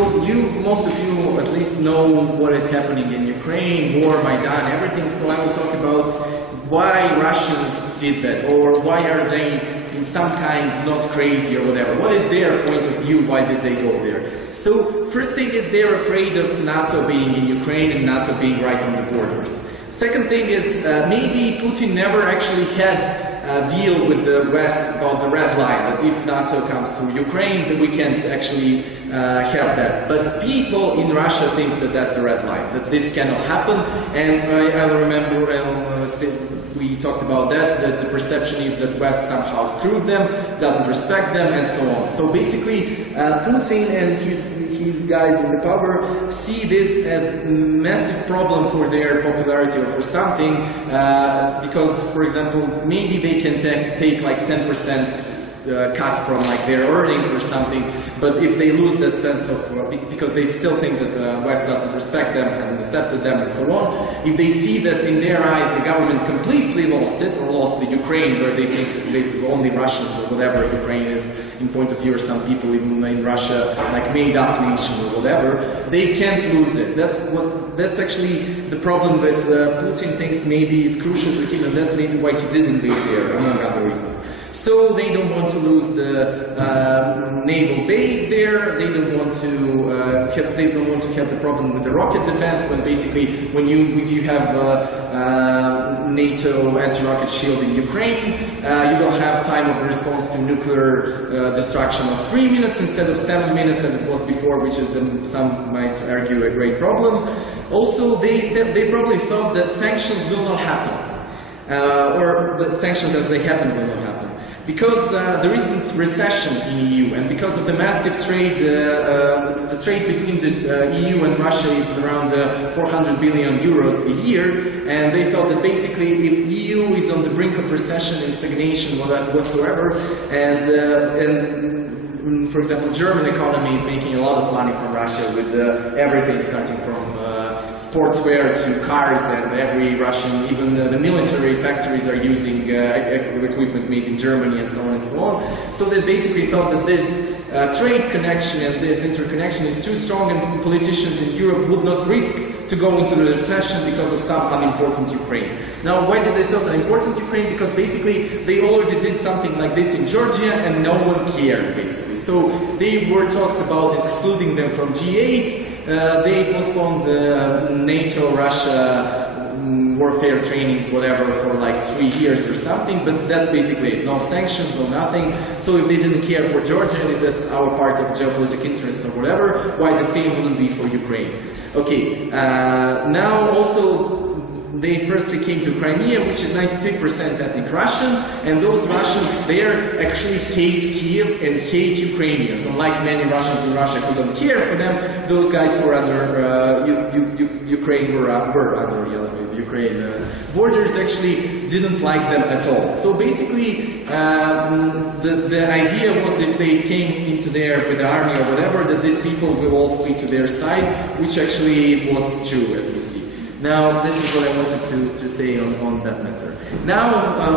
most of you at least know what is happening in Ukraine, war, Maidan, everything. So I will talk about why Russians did that, or why are they in some kind not crazy or whatever. What is their point of view? Why did they go there? So first thing is they're afraid of NATO being in Ukraine and NATO being right on the borders. Second thing is maybe Putin never actually had a deal with the West about the red line, that if NATO comes to Ukraine, then we can't actually have that. But people in Russia think that that's the red line, that this cannot happen. And I remember we talked about that the perception is that West somehow screwed them, doesn't respect them, and so on. So basically, Putin and his guys in the power see this as a massive problem for their popularity or for something, because, for example, maybe they can take like 10% cut from like their earnings or something, but if they lose that sense of, because they still think that the West doesn't respect them, hasn't accepted them, and so on, if they see that in their eyes the government completely lost it, or lost the Ukraine, where they think only Russians or whatever Ukraine is in point of view, or some people even in Russia like made up nation or whatever, they can't lose it. That's actually the problem that Putin thinks maybe is crucial to him, and that's maybe why he did invade there, among other reasons. So they don't want to lose the naval base there. They don't want to have the problem with the rocket defense. When basically, if you have NATO anti-rocket shield in Ukraine, you will have time of response to nuclear destruction of 3 minutes instead of 7 minutes as it was before, which is some might argue a great problem. Also, they probably thought that sanctions will not happen, or the sanctions as they happen will not happen. Because the recent recession in EU, and because of the massive trade, the trade between the EU and Russia is around 400 billion euros a year, and they thought that basically if EU is on the brink of recession and stagnation whatsoever, and for example, German economy is making a lot of money from Russia with everything starting from sportswear to cars, and every Russian, even the military factories are using equipment made in Germany and so on and so on. So they basically thought that this trade connection and this interconnection is too strong, and politicians in Europe would not risk to go into the recession because of some unimportant Ukraine. Now, why did they thought unimportant Ukraine? Because basically they already did something like this in Georgia and no one cared, basically. So they were talks about excluding them from G8. They postponed the NATO-Russia warfare trainings, whatever, for like 3 years or something, but that's basically it. No sanctions, no nothing. So if they didn't care for Georgia, and if that's our part of geopolitical interests or whatever, why the same wouldn't be for Ukraine? Okay, now also they firstly came to Crimea, which is 93% ethnic Russian, and those Russians there actually hate Kiev and hate Ukrainians. Unlike many Russians in Russia who don't care for them, those guys who are under Ukraine were under Ukraine borders actually didn't like them at all. So basically, the idea was if they came into there with the army or whatever, that these people will all flee to their side, which actually was true, as we see. Now, this is what I wanted to say on that matter. Now,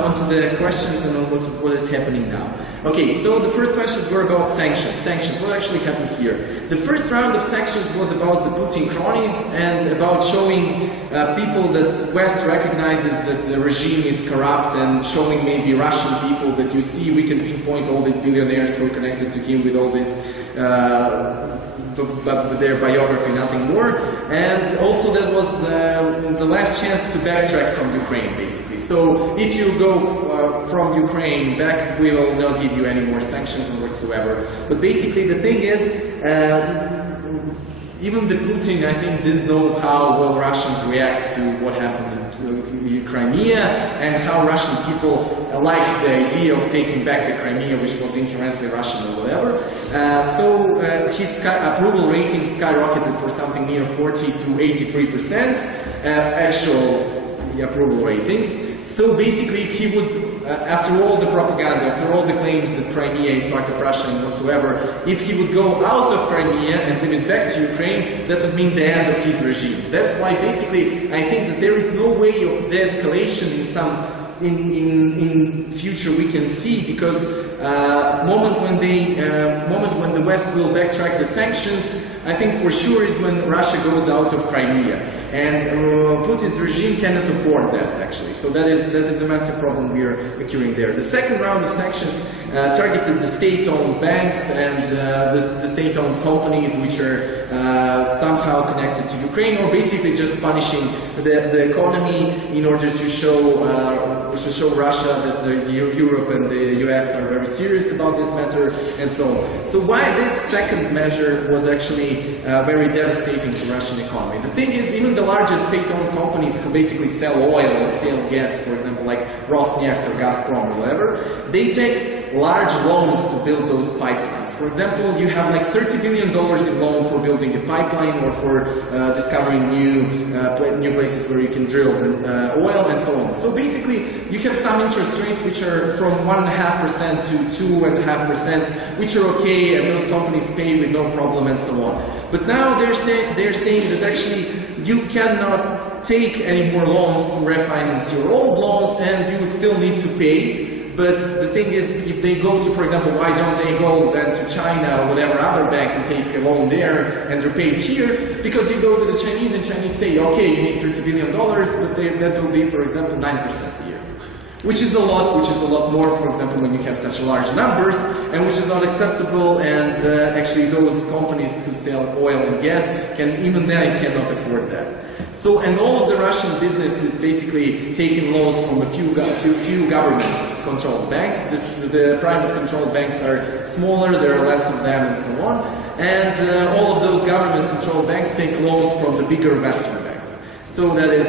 onto the questions and on what is happening now. Okay, so the first questions were about sanctions. Sanctions, what actually happened here? The first round of sanctions was about the Putin cronies and about showing people that West recognizes that the regime is corrupt, and showing maybe Russian people that you see, we can pinpoint all these billionaires who are connected to him with all this but their biography, nothing more. And also that was the last chance to backtrack from Ukraine, basically. So if you go from Ukraine back, we will not give you any more sanctions or whatsoever. But basically the thing is, even the Putin, I think, didn't know how well Russians react to what happened to Crimea, and how Russian people liked the idea of taking back the Crimea, which was inherently Russian or whatever. So his approval rating skyrocketed for something near 40 to 83% actual approval ratings. So basically, if he would, after all the propaganda, after all the claims that Crimea is part of Russia and whatsoever, if he would go out of Crimea and limit back to Ukraine, that would mean the end of his regime. That's why basically I think that there is no way of de-escalation in future we can see, because moment when the West will backtrack the sanctions, I think for sure is when Russia goes out of Crimea, and Putin's regime cannot afford that actually. So that is a massive problem we are occurring there. The second round of sanctions targeted the state-owned banks and the state-owned companies which are somehow connected to Ukraine, or basically just punishing the economy in order to show Russia that Europe and the US are very serious about this matter, and so on. So why this second measure was actually very devastating to Russian economy? The thing is, even the largest state-owned companies who basically sell oil and sell gas, for example, like Rosneft or Gazprom or whatever, they take large loans to build those pipelines. For example, you have like $30 billion in loan for building a pipeline, or for discovering new places where you can drill oil and so on. So basically, you have some interest rates which are from 1.5% to 2.5%, which are okay, and those companies pay with no problem and so on. But now they're saying that actually you cannot take any more loans to refinance your old loans, and you still need to pay. But the thing is, if they go to, for example, why don't they go then to China or whatever other bank and take a loan there and repay it here? Because you go to the Chinese and Chinese say, okay, you need $30 billion, but that will be, for example, 9% a year. Which is a lot more, for example, when you have such large numbers, and which is not acceptable, and actually those companies who sell oil and gas cannot afford that. So, and all of the Russian business is basically taking loans from a few government-controlled banks. The private-controlled banks are smaller, there are less of them, and so on. And all of those government-controlled banks take loans from the bigger Western banks. So that is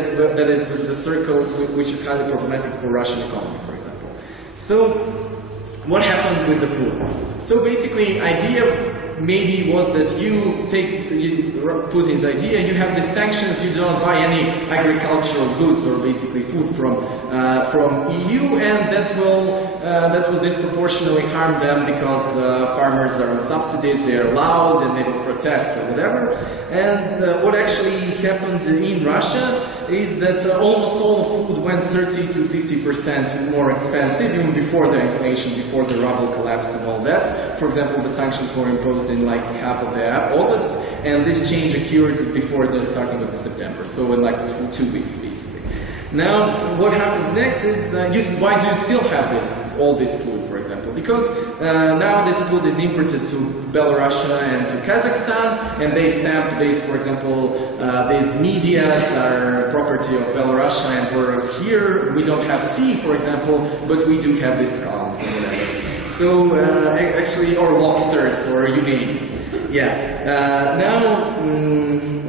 the circle which is highly problematic for Russian economy, for example. So, what happened with the food? So basically, idea maybe was that you take Putin's idea, you have the sanctions, you don't buy any agricultural goods or basically food from EU, and that will disproportionately harm them because farmers are on subsidies, they are loud and they will protest or whatever. And what actually happened in Russia is that almost all food went 30 to 50% more expensive, even before the inflation, before the ruble collapsed and all that. For example, the sanctions were imposed in like half of August, and this change occurred before the starting of the September, so in like two weeks basically. Now, what happens next is, why do you still have all this food, for example? Because now this food is imported to Belarus and to Kazakhstan, and they stamp this, for example, these medias are property of Belarus, and we're here, we don't have sea, for example, but we do have these columns and whatever. So, actually, or lobsters, or you name it. Yeah.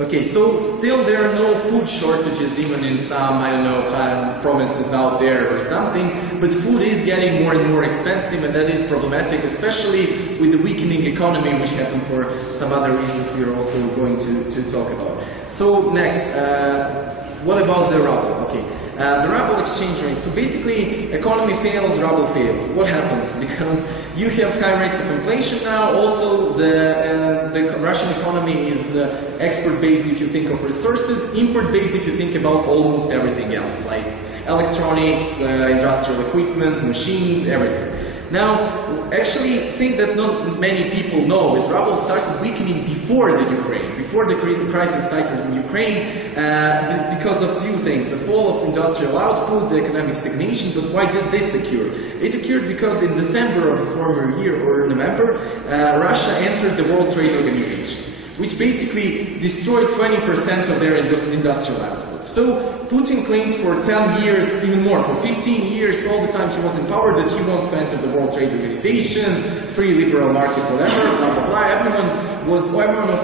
Okay, so still there are no food shortages even in some, I don't know, provinces out there or something, but food is getting more and more expensive, and that is problematic, especially with the weakening economy, which happened for some other reasons we are also going to talk about. So next, what about the ruble? Okay, the ruble exchange rate. So basically, economy fails, ruble fails. What happens? Because you have high rates of inflation now. Also, the Russian economy is export-based if you think of resources, import-based if you think about almost everything else, like electronics, industrial equipment, machines, everything. Now, actually, thing that not many people know is ruble started weakening before the crisis started in Ukraine, because of few things: the fall of industrial output, the economic stagnation. But why did this occur? It occurred because in December of the former year, or November, Russia entered the World Trade Organization, which basically destroyed 20% of their industrial output. So Putin claimed for 10 years, even more, for 15 years, all the time he was in power, that he wants to enter the World Trade Organization, free liberal market, whatever, blah, blah, blah. Everyone of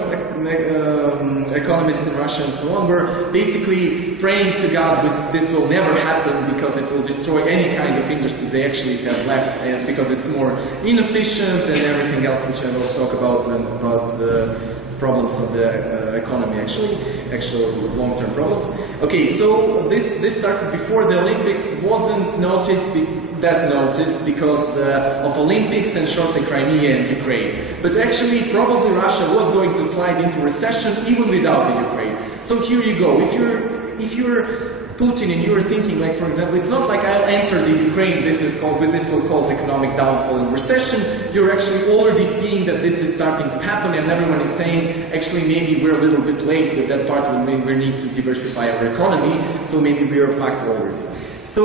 economists in Russia and so on were basically praying to God this will never happen because it will destroy any kind of industry they actually have left, and because it's more inefficient and everything else, which I will talk about the problems of the economy, actual long-term problems. Okay, so this started before the Olympics, wasn't noticed because of Olympics and shortly Crimea and Ukraine. But actually, probably Russia was going to slide into recession even without the Ukraine. So here you go. If you're Putin and you are thinking, like, for example, it's not like I'll enter the Ukraine, this will cause economic downfall and recession. You're actually already seeing that this is starting to happen, and everyone is saying, actually, maybe we're a little bit late with that part when we need to diversify our economy, so maybe we're fucked already. So,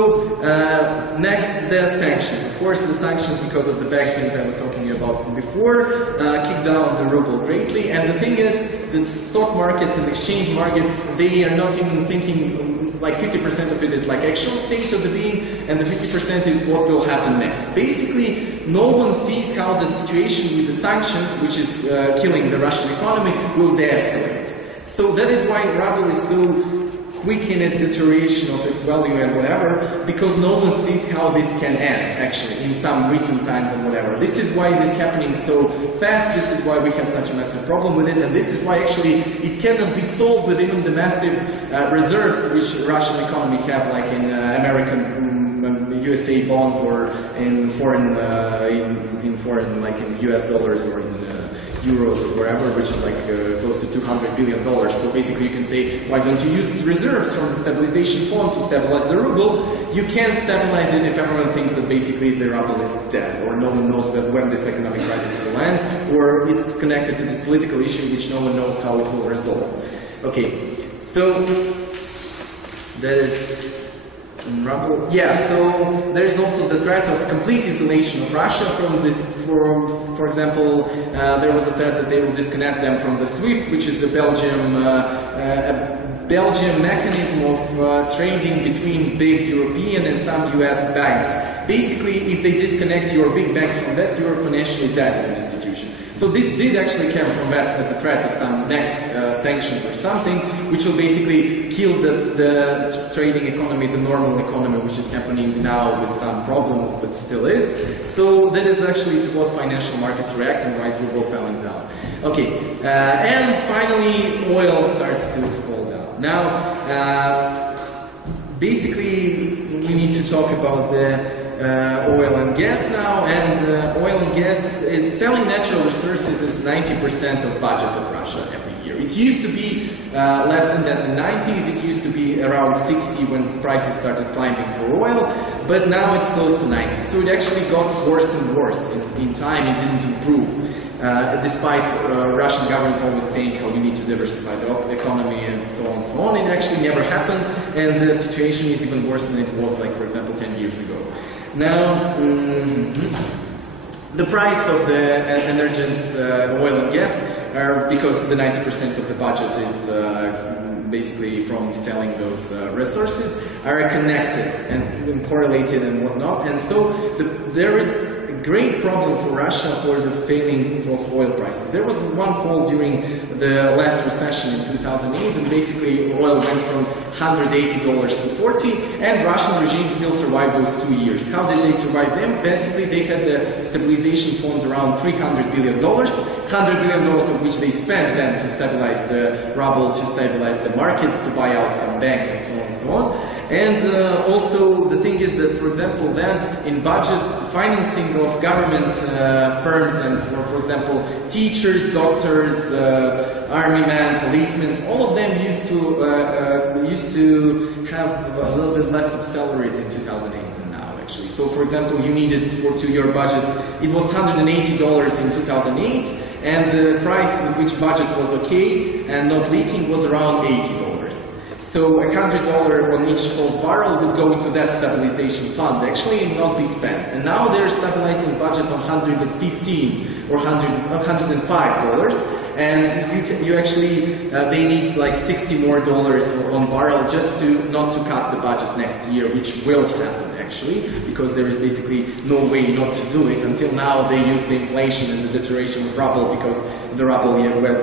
next, the sanctions. Of course, the sanctions, because of the bad things I was talking about before, kicked down the ruble greatly. And the thing is, the stock markets and exchange markets, they are not even thinking, like 50% of it is like actual state of the being, and the 50% is what will happen next. Basically, no one sees how the situation with the sanctions, which is killing the Russian economy, will de-escalate. So that is why ruble is so quick in its deterioration of its value and whatever, because no one sees how this can end, actually, in some recent times and whatever. This is why this is happening so fast, this is why we have such a massive problem with it, and this is why actually it cannot be solved with even the massive reserves which Russian economy have, like in American USA bonds, or in foreign, like in US dollars or in euros or wherever, which is like close to $200 billion. So basically you can say, why don't you use reserves from the stabilization fund to stabilize the ruble? You can't stabilize it if everyone thinks that basically the ruble is dead, or no one knows when this economic crisis will end, or it's connected to this political issue which no one knows how it will resolve. Okay, so that is ruble. Yeah, so there is also the threat of complete isolation of Russia from this. For example, there was a threat that they will disconnect them from the SWIFT, which is a Belgian mechanism of trading between big European and some US banks. Basically, if they disconnect your big banks from that, you are financially dead as an institution. So this did actually come from West as a threat of some next sanctions or something, which will basically kill the trading economy, the normal economy, which is happening now with some problems, but still is. So that is actually to what financial markets react and why ruble falling down. Okay, and finally, oil starts to fall down. Now, basically, we need to talk about the oil and gas now, and oil and gas is selling natural resources is 90% of budget of Russia every year. It used to be less than that in the 90s, it used to be around 60 when prices started climbing for oil, but now it's close to 90. So it actually got worse and worse in time, it didn't improve. despite Russian government always saying how we need to diversify the economy and so on and so on. It actually never happened, and the situation is even worse than it was, like, for example, 10 years ago. Now, the price of the energies, oil and gas, are, because the 90% of the budget is basically from selling those resources, are connected and correlated and whatnot. And so there is a great problem for Russia for the failing of oil prices. There was one fall during the last recession in 2008, and basically oil went from $180 to $40, and Russian regime still survived those 2 years. How did they survive them? Basically, they had the stabilization fund around $300 billion, $100 billion of which they spent then to stabilize the ruble, to stabilize the markets, to buy out some banks, and so on and so on. And also the thing is that, for example, then in budget financing of government firms and, for example, teachers, doctors, army men, policemen, all of them used to have a little bit less of salaries in 2008 than now, actually. So, for example, you needed to your budget, it was $180 in 2008, and the price with which budget was okay and not leaking was around $80. So $100 on each sold barrel would go into that stabilization fund, actually, and not be spent. And now they're stabilizing budget on $115 or $105, and you actually they need like $60 more on barrel just not to cut the budget next year, which will happen actually, because there is basically no way not to do it. Until now, they use the inflation and the deterioration of ruble, because the ruble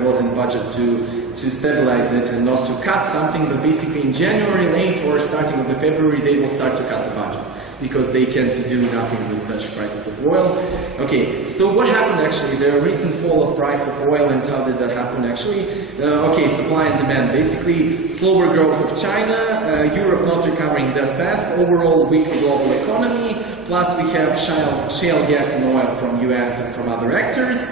was in budget to stabilize it and not to cut something, but basically in January late or starting of the February they will start to cut the budget, because they can't do nothing with such prices of oil. Okay, so what happened actually? The recent fall of price of oil, and how did that happen actually? Okay, supply and demand. Basically, slower growth of China, Europe not recovering that fast, overall weak global economy, plus we have shale gas and oil from US and from other actors.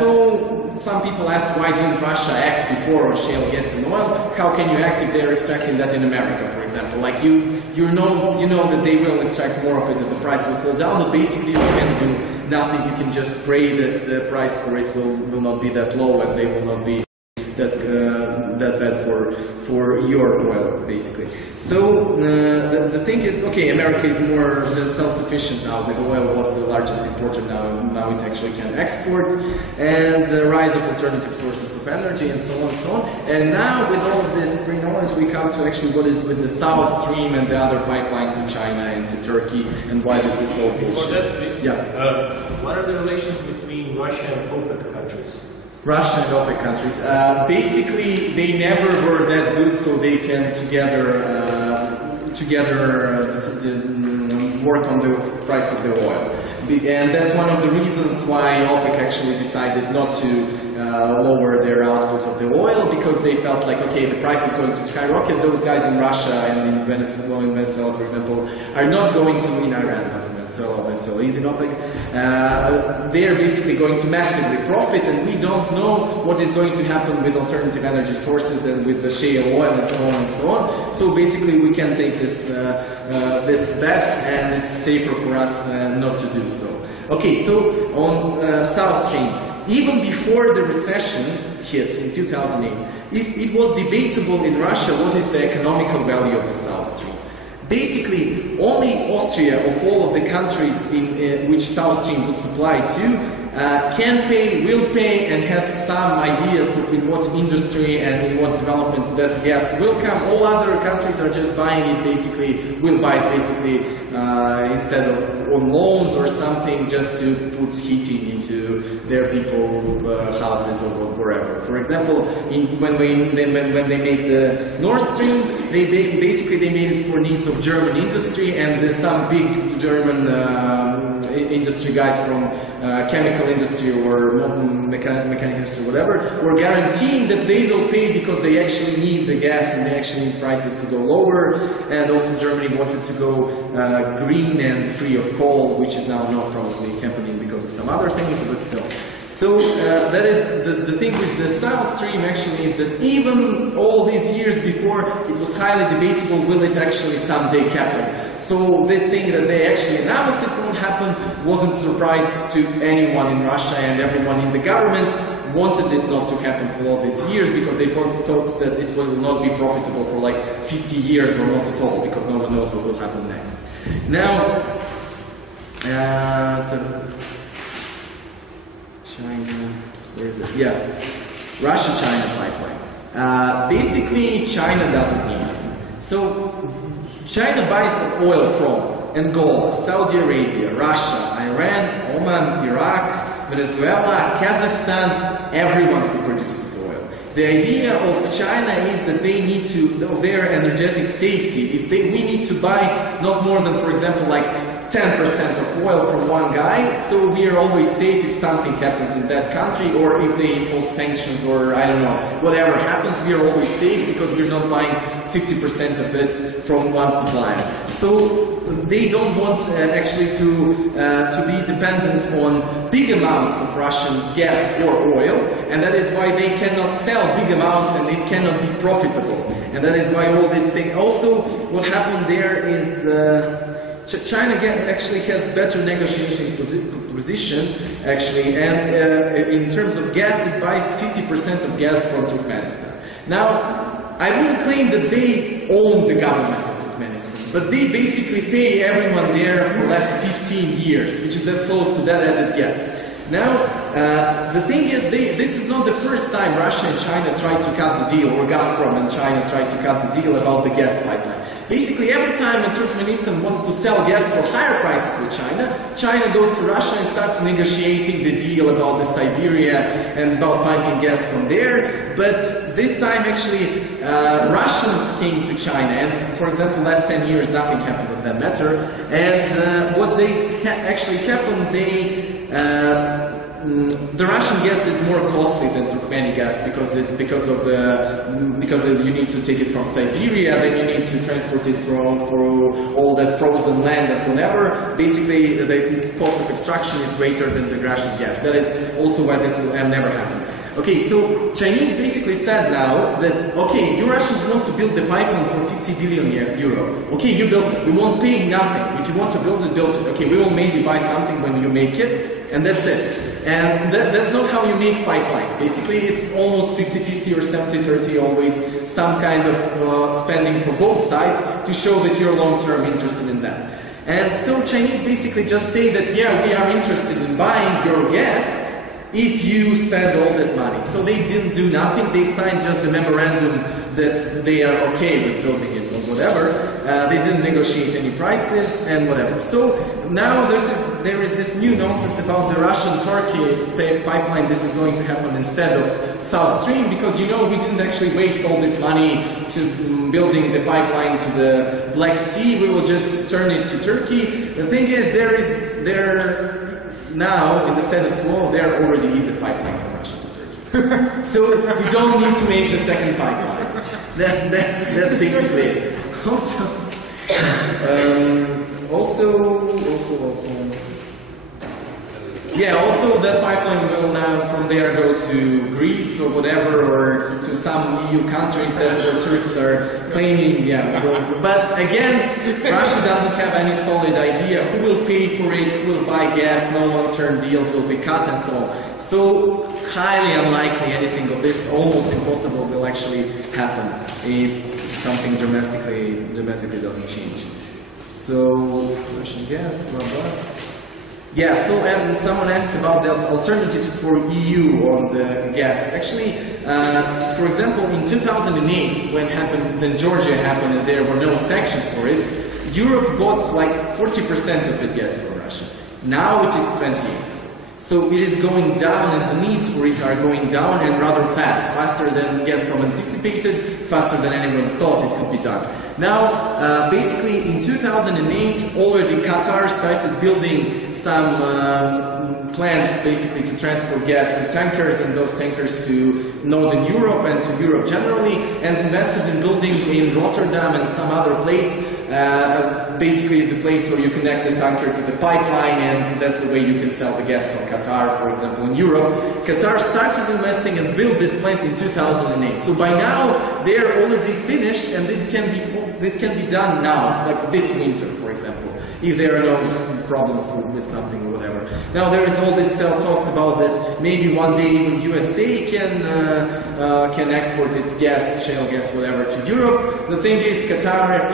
So some people ask, why didn't Russia act before on shale gas and oil? How can you act if they're extracting that in America, for example? Like you know that they will extract more of it, that the price will fall down, but basically you can do nothing. You can just pray that the price for it will not be that low, and they will not be that bad for your oil, basically. So the thing is, okay, America is more than self-sufficient now. The oil was the largest importer now it actually can export, and the rise of alternative sources of energy, and so on and so on. And now with all of this pre-knowledge, we come to actually what is with the South Stream and the other pipeline to China and to Turkey, and why this is all bullshit. Before that, please. Yeah. What are the relations between Russia and OPEC countries? Russia and OPEC countries. Basically, they never were that good, so they can together work on the price of the oil. And that's one of the reasons why OPEC actually decided not to lower their output of the oil, because they felt like, okay, the price is going to skyrocket. Those guys in Russia and in Venezuela, for example, are not going to, in Iran, not in Venezuela, is in OPEC. They are basically going to massively profit, and we don't know what is going to happen with alternative energy sources and with the shale oil and so on and so on. So basically we can take this bet, and it's safer for us not to do so. Okay, so on South Stream, even before the recession hit in 2008, it was debatable in Russia what is the economical value of the South Stream. Basically, only Austria, of all of the countries in which South Stream would supply to, can pay, will pay, and has some ideas of in what industry and in what development that gas will come. All other countries are just buying it, basically, will buy it basically instead of on loans or something, just to put heating into their people's houses or wherever. For example, when they made the Nord Stream, they made it for needs of German industry, and some big German industry guys from chemical industry or mechanical industry, whatever, were guaranteeing that they will pay because they actually need the gas and they actually need prices to go lower. And also Germany wanted to go green and free of coal, which is now not probably happening because of some other things, but still. So that is the thing with the South Stream actually is that even all these years before, it was highly debatable, will it actually someday happen? So this thing that they actually announced it won't happen wasn't a surprise to anyone in Russia, and everyone in the government wanted it not to happen for all these years because they thought that it will not be profitable for like 50 years or not at all, because no one knows what will happen next. Now, China, where is it? Yeah, Russia-China pipeline. Basically, China doesn't need it. So, China buys oil from Angola, Saudi Arabia, Russia, Iran, Oman, Iraq, Venezuela, Kazakhstan, everyone who produces oil. The idea of China is that they need to, of their energetic safety, is that we need to buy not more than, for example, like 10% of oil from one guy, so we are always safe if something happens in that country, or if they impose sanctions, or I don't know, whatever happens, we are always safe because we're not buying 50% of it from one supplier. So they don't want actually to be dependent on big amounts of Russian gas or oil, and that is why they cannot sell big amounts and it cannot be profitable. And that is why all this thing. Also, what happened there is China actually has better negotiation position, actually, and in terms of gas, it buys 50% of gas from Turkmenistan. Now, I wouldn't claim that they own the government of Turkmenistan, but they basically pay everyone there for the last 15 years, which is as close to that as it gets. Now, the thing is, this is not the first time Russia and China tried to cut the deal, or Gazprom and China tried to cut the deal about the gas pipeline. Basically, every time Turkmenistan wants to sell gas for higher prices with China, China goes to Russia and starts negotiating the deal about the Siberia and about piping gas from there. But this time, actually, Russians came to China, and for example, last 10 years, nothing happened on that matter. And what actually happened, the Russian gas is more costly than Turkmeni gas because you need to take it from Siberia, then you need to transport it through all that frozen land and whatever. Basically, the cost of extraction is greater than the Russian gas. That is also why this will never happen. Okay, so Chinese basically said now that, okay, you Russians want to build the pipeline for 50 billion euro. Okay, you build it. We won't pay nothing. If you want to build it, build it. Okay, we will maybe buy something when you make it, and that's it. And that's not how you make pipelines. Basically, it's almost 50-50 or 70-30, always some kind of spending for both sides to show that you're long-term interested in that. And so Chinese basically just say that, yeah, we are interested in buying your gas if you spend all that money. So they didn't do nothing. They signed just the memorandum that they are okay with building it or whatever. They didn't negotiate any prices and whatever. So now there is this new nonsense about the Russian-Turkey pipeline. This is going to happen instead of South Stream, because you know we didn't actually waste all this money to building the pipeline to the Black Sea. We will just turn it to Turkey. The thing is, now, in the status quo, there already is a pipeline from Russia to Turkey. So you don't need to make the second pipeline. That's basically it. Also that pipeline will now from there go to Greece or whatever, or to some EU countries. That's where Turks are claiming, but again, Russia doesn't have any solid idea who will pay for it, who will buy gas, no long-term deals will be cut and so on. So highly unlikely anything of this, almost impossible, will actually happen if something dramatically doesn't change. So Russian gas, blah blah. Yeah, so and someone asked about the alternatives for EU on the gas. Actually, for example, in 2008, when Georgia happened and there were no sanctions for it, Europe bought like 40% of the gas from Russia. Now it is 28%. So it is going down, and the needs for it are going down, and rather fast, faster than Gazprom anticipated, faster than anyone thought it could be done. Now, basically in 2008, already Qatar started building some plans basically to transport gas to tankers and those tankers to Northern Europe and to Europe generally, and invested in building in Rotterdam and some other place, basically the place where you connect the tanker to the pipeline, and that's the way you can sell the gas from Qatar, for example, in Europe. Qatar started investing and built these plants in 2008. So by now, they are already finished, and this can be done now, like this winter, for example, if there are no problems with something or whatever. Now there is all this talks about that maybe one day even USA can export its gas, shale gas, whatever, to Europe. The thing is, Qatar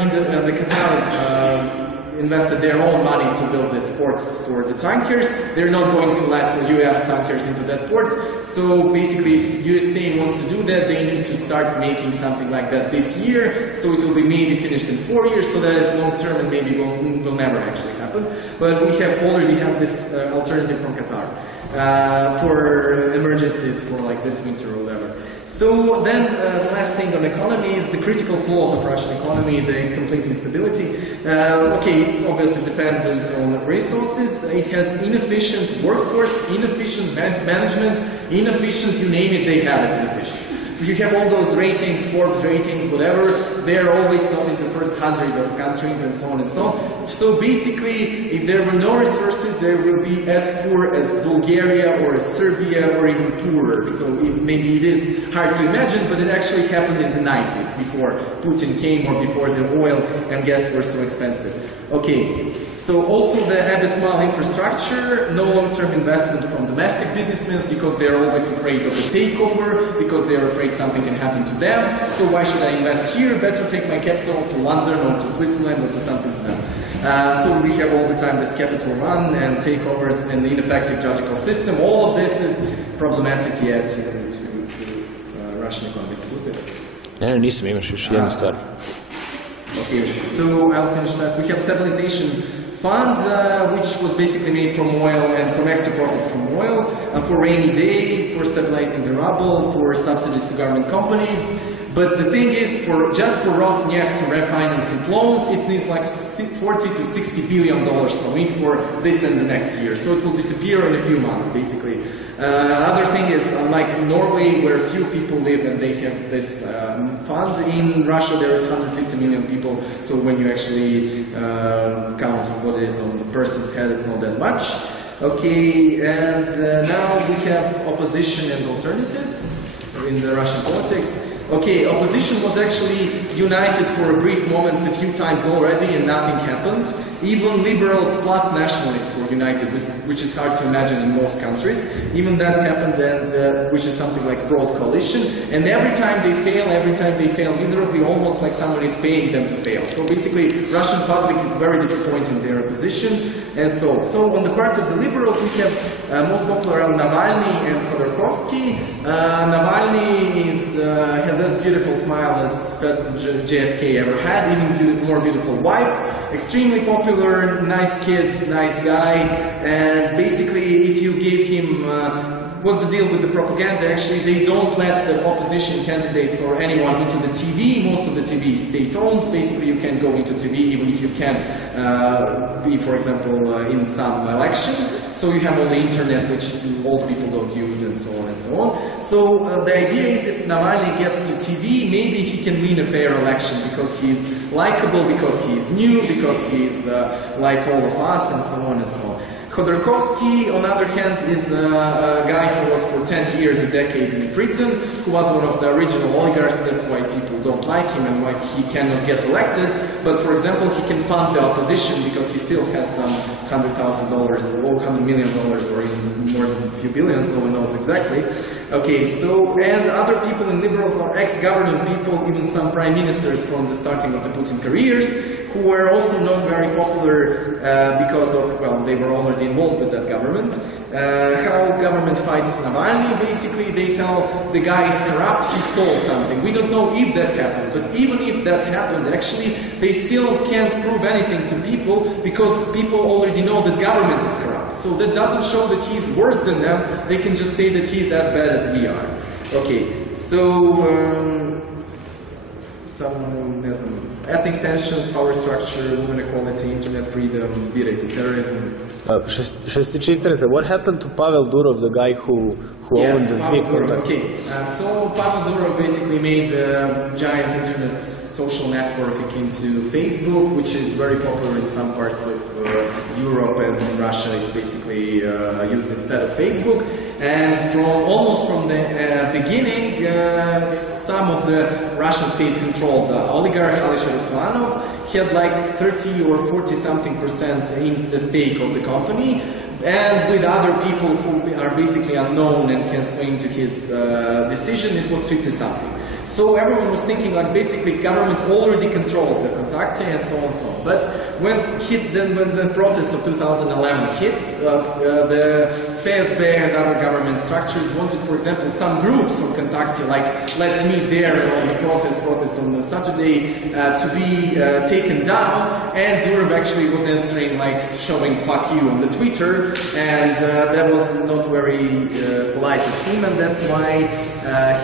invested their own money to build these ports for the tankers. They're not going to let US tankers into that port. So basically, if USA wants to do that, they need to start making something like that this year. So it will be maybe finished in 4 years. So that is long term and maybe will never actually happen. But we already have this alternative from Qatar for emergencies, for like this winter or whatever. So then the last thing on economy is the critical flaws of Russian economy, the complete instability. Okay, it's obviously dependent on resources. It has inefficient workforce, inefficient management, inefficient, you name it, they have it inefficient. You have all those ratings, Forbes ratings, whatever, they're always not in the first 100 of countries and so on and so on. So basically, if there were no resources, there will be as poor as Bulgaria or Serbia or even poorer. So maybe it is hard to imagine, but it actually happened in the 90s, before Putin came or before the oil and gas were so expensive. Okay, so also the abysmal infrastructure, no long-term investment from domestic businessmen because they are always afraid of a takeover, because they are afraid something can happen to them. So why should I invest here? Better take my capital to London or to Switzerland or to something to them. So we have all the time this capital run and takeovers and the ineffective judicial system. All of this is problematic yet to Russian economy. Ne, nisam, imaš još jednu stvar. Okay, so I'll finish last. We have stabilization fund, which was basically made from oil and from extra profits from oil, for rainy day, for stabilizing the ruble, for subsidies to government companies. But the thing is, just for Rosneft to refinance its loans, it needs like $40 to $60 billion from it for this and the next year. So it will disappear in a few months, basically. Other thing is, unlike Norway, where few people live and they have this fund, in Russia there is 150 million people, so when you actually count what it is on the person's head, it's not that much. Okay, and now we have opposition and alternatives in the Russian politics. Okay, opposition was actually united for a brief moment a few times already and nothing happened. Even liberals plus nationalists were united, which is hard to imagine in most countries. Even that happened, and which is something like broad coalition. And every time they fail miserably, almost like someone is paying them to fail. So basically, Russian public is very disappointed in their opposition. And so on the part of the liberals, we have most popular are Navalny and Khodorkovsky. Navalny has as beautiful smile as JFK ever had, even more beautiful wife, extremely popular, nice kids, nice guy, and basically if you gave him what's the deal with the propaganda? Actually, they don't let the opposition candidates or anyone into the TV. Most of the TV is state-owned. Basically, you can go into TV even if you can be, for example, in some election. So you have all the internet, which old people don't use, and so on and so on. So the idea is that Navalny gets to TV, maybe he can win a fair election because he's likable, because he's new, because he's like all of us, and so on and so on. Khodorkovsky, on the other hand, is a guy who was for 10 years, a decade in prison, who was one of the original oligarchs. That's why people don't like him and why he cannot get elected. But for example, he can fund the opposition because he still has some $100,000 or $100 million or even more than a few billions, no one knows exactly. Okay, so, and other people in liberals are ex-government people, even some prime ministers from the starting of the Putin careers, who were also not very popular because of, well, they were already involved with that government. How government fights Navalny, basically they tell the guy is corrupt, he stole something. We don't know if that happened, but even if that happened, actually, they still can't prove anything to people because people already know that government is corrupt. So that doesn't show that he's worse than them, they can just say that he's as bad as we are. Okay, so, some, ethnic tensions, power structure, women equality, internet freedom, B-rated terrorism. Što se tiče interneta, what happened to Pavel Durov, the guy who owned the VKontakte? Okay, so Pavel Durov basically made a giant internet social network akin to Facebook, which is very popular in some parts of Europe, and in Russia it's basically used instead of Facebook. And almost from the beginning, some of the Russian state-controlled oligarch, Alisher Usmanov, had like 30 or 40-something% in the stake of the company, and with other people who are basically unknown and can swing to his decision, it was 50-something. So everyone was thinking like basically government already controls the Kontakte and so on and so on. But when the protest of 2011 hit, the FSB and other government structures wanted, for example, some groups of Kontakte, like let's meet there on the protest on the Saturday, to be taken down. And Durov actually was answering like showing "fuck you" on the Twitter, and that was not very polite of him, and that's why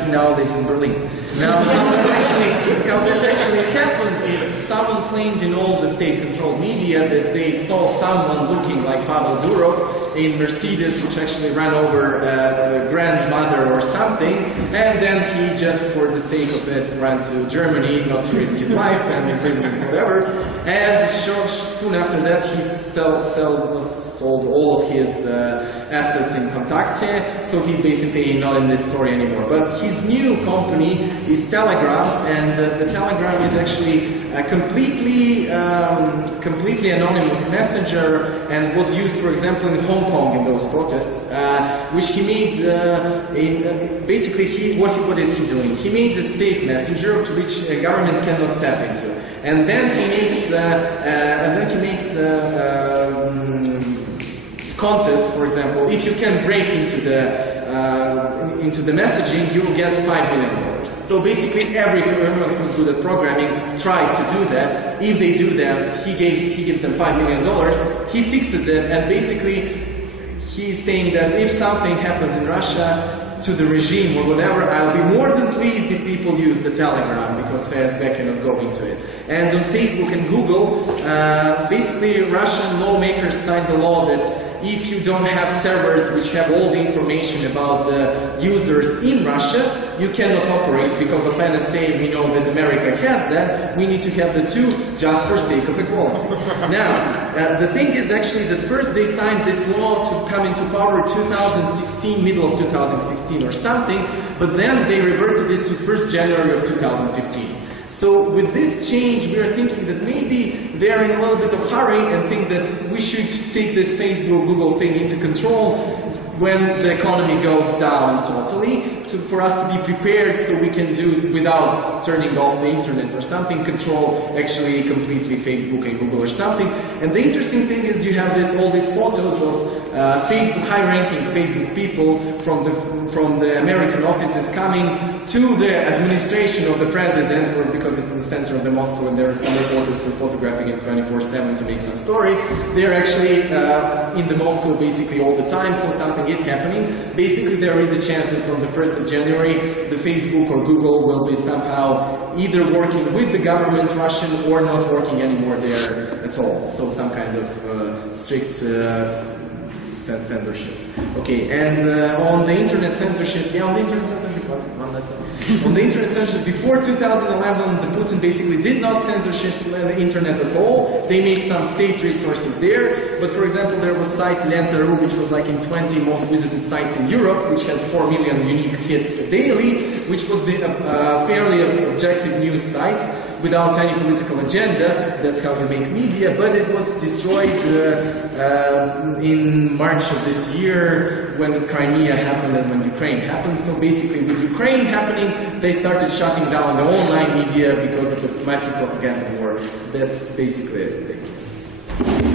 he now lives in Berlin. Now, how that actually happened is someone claimed in all the state-controlled media that they saw someone looking like Pavel Durov in Mercedes, which actually ran over a grandmother or something, and then he just, for the sake of it, ran to Germany, not to risk his life, and imprisonment, whatever. And soon after that, he sold all of his assets in Kontakte, so he's basically not in this story anymore. But his new company is Telegram, and the Telegram is actually a completely anonymous messenger, and was used, for example, in Hong Kong in those protests, which he made. Basically, what is he doing? He made a safe messenger to which a government cannot tap into, and then he makes contest. For example, if you can break into the messaging, you will get $5 million. So basically, everyone who's good at programming tries to do that. If they do that, he gives them $5 million. He fixes it, and basically, he's saying that if something happens in Russia to the regime or whatever, I'll be more than pleased if people use the Telegram, because FSB cannot go into it. And on Facebook and Google, basically, Russian lawmakers signed the law that if you don't have servers which have all the information about the users in Russia, you cannot operate because of NSA. We know that America has that. We need to have the two just for sake of equality. Now, the thing is actually that first they signed this law to come into power 2016, middle of 2016 or something, but then they reverted it to 1st January of 2015. So with this change, we are thinking that maybe they are in a little bit of hurry and think that we should take this Facebook, Google thing into control when the economy goes down totally, for us to be prepared so we can do, without turning off the internet or something, control actually completely Facebook and Google or something. And the interesting thing is you have all these photos of Facebook, high-ranking Facebook people from the American offices coming to the administration of the president, or because it's in the center of the Moscow and there are some reporters who are photographing it 24/7 to make some story. They're actually in the Moscow basically all the time, so something is happening. Basically, there is a chance that from the 1st of January, the Facebook or Google will be somehow either working with the government Russian or not working anymore there at all. So some kind of strict censorship. Okay, and on the internet censorship, on the internet censorship, before 2011, the Putin basically did not censorship the internet at all. They made some state resources there, but for example, there was site Lenta.ru, which was like in 20 most visited sites in Europe, which had 4 million unique hits daily, which was the fairly objective news site without any political agenda. That's how you make media, but it was destroyed in March of this year when Crimea happened and when Ukraine happened. So basically, with Ukraine happening, they started shutting down the online media because of the massive propaganda war. That's basically it.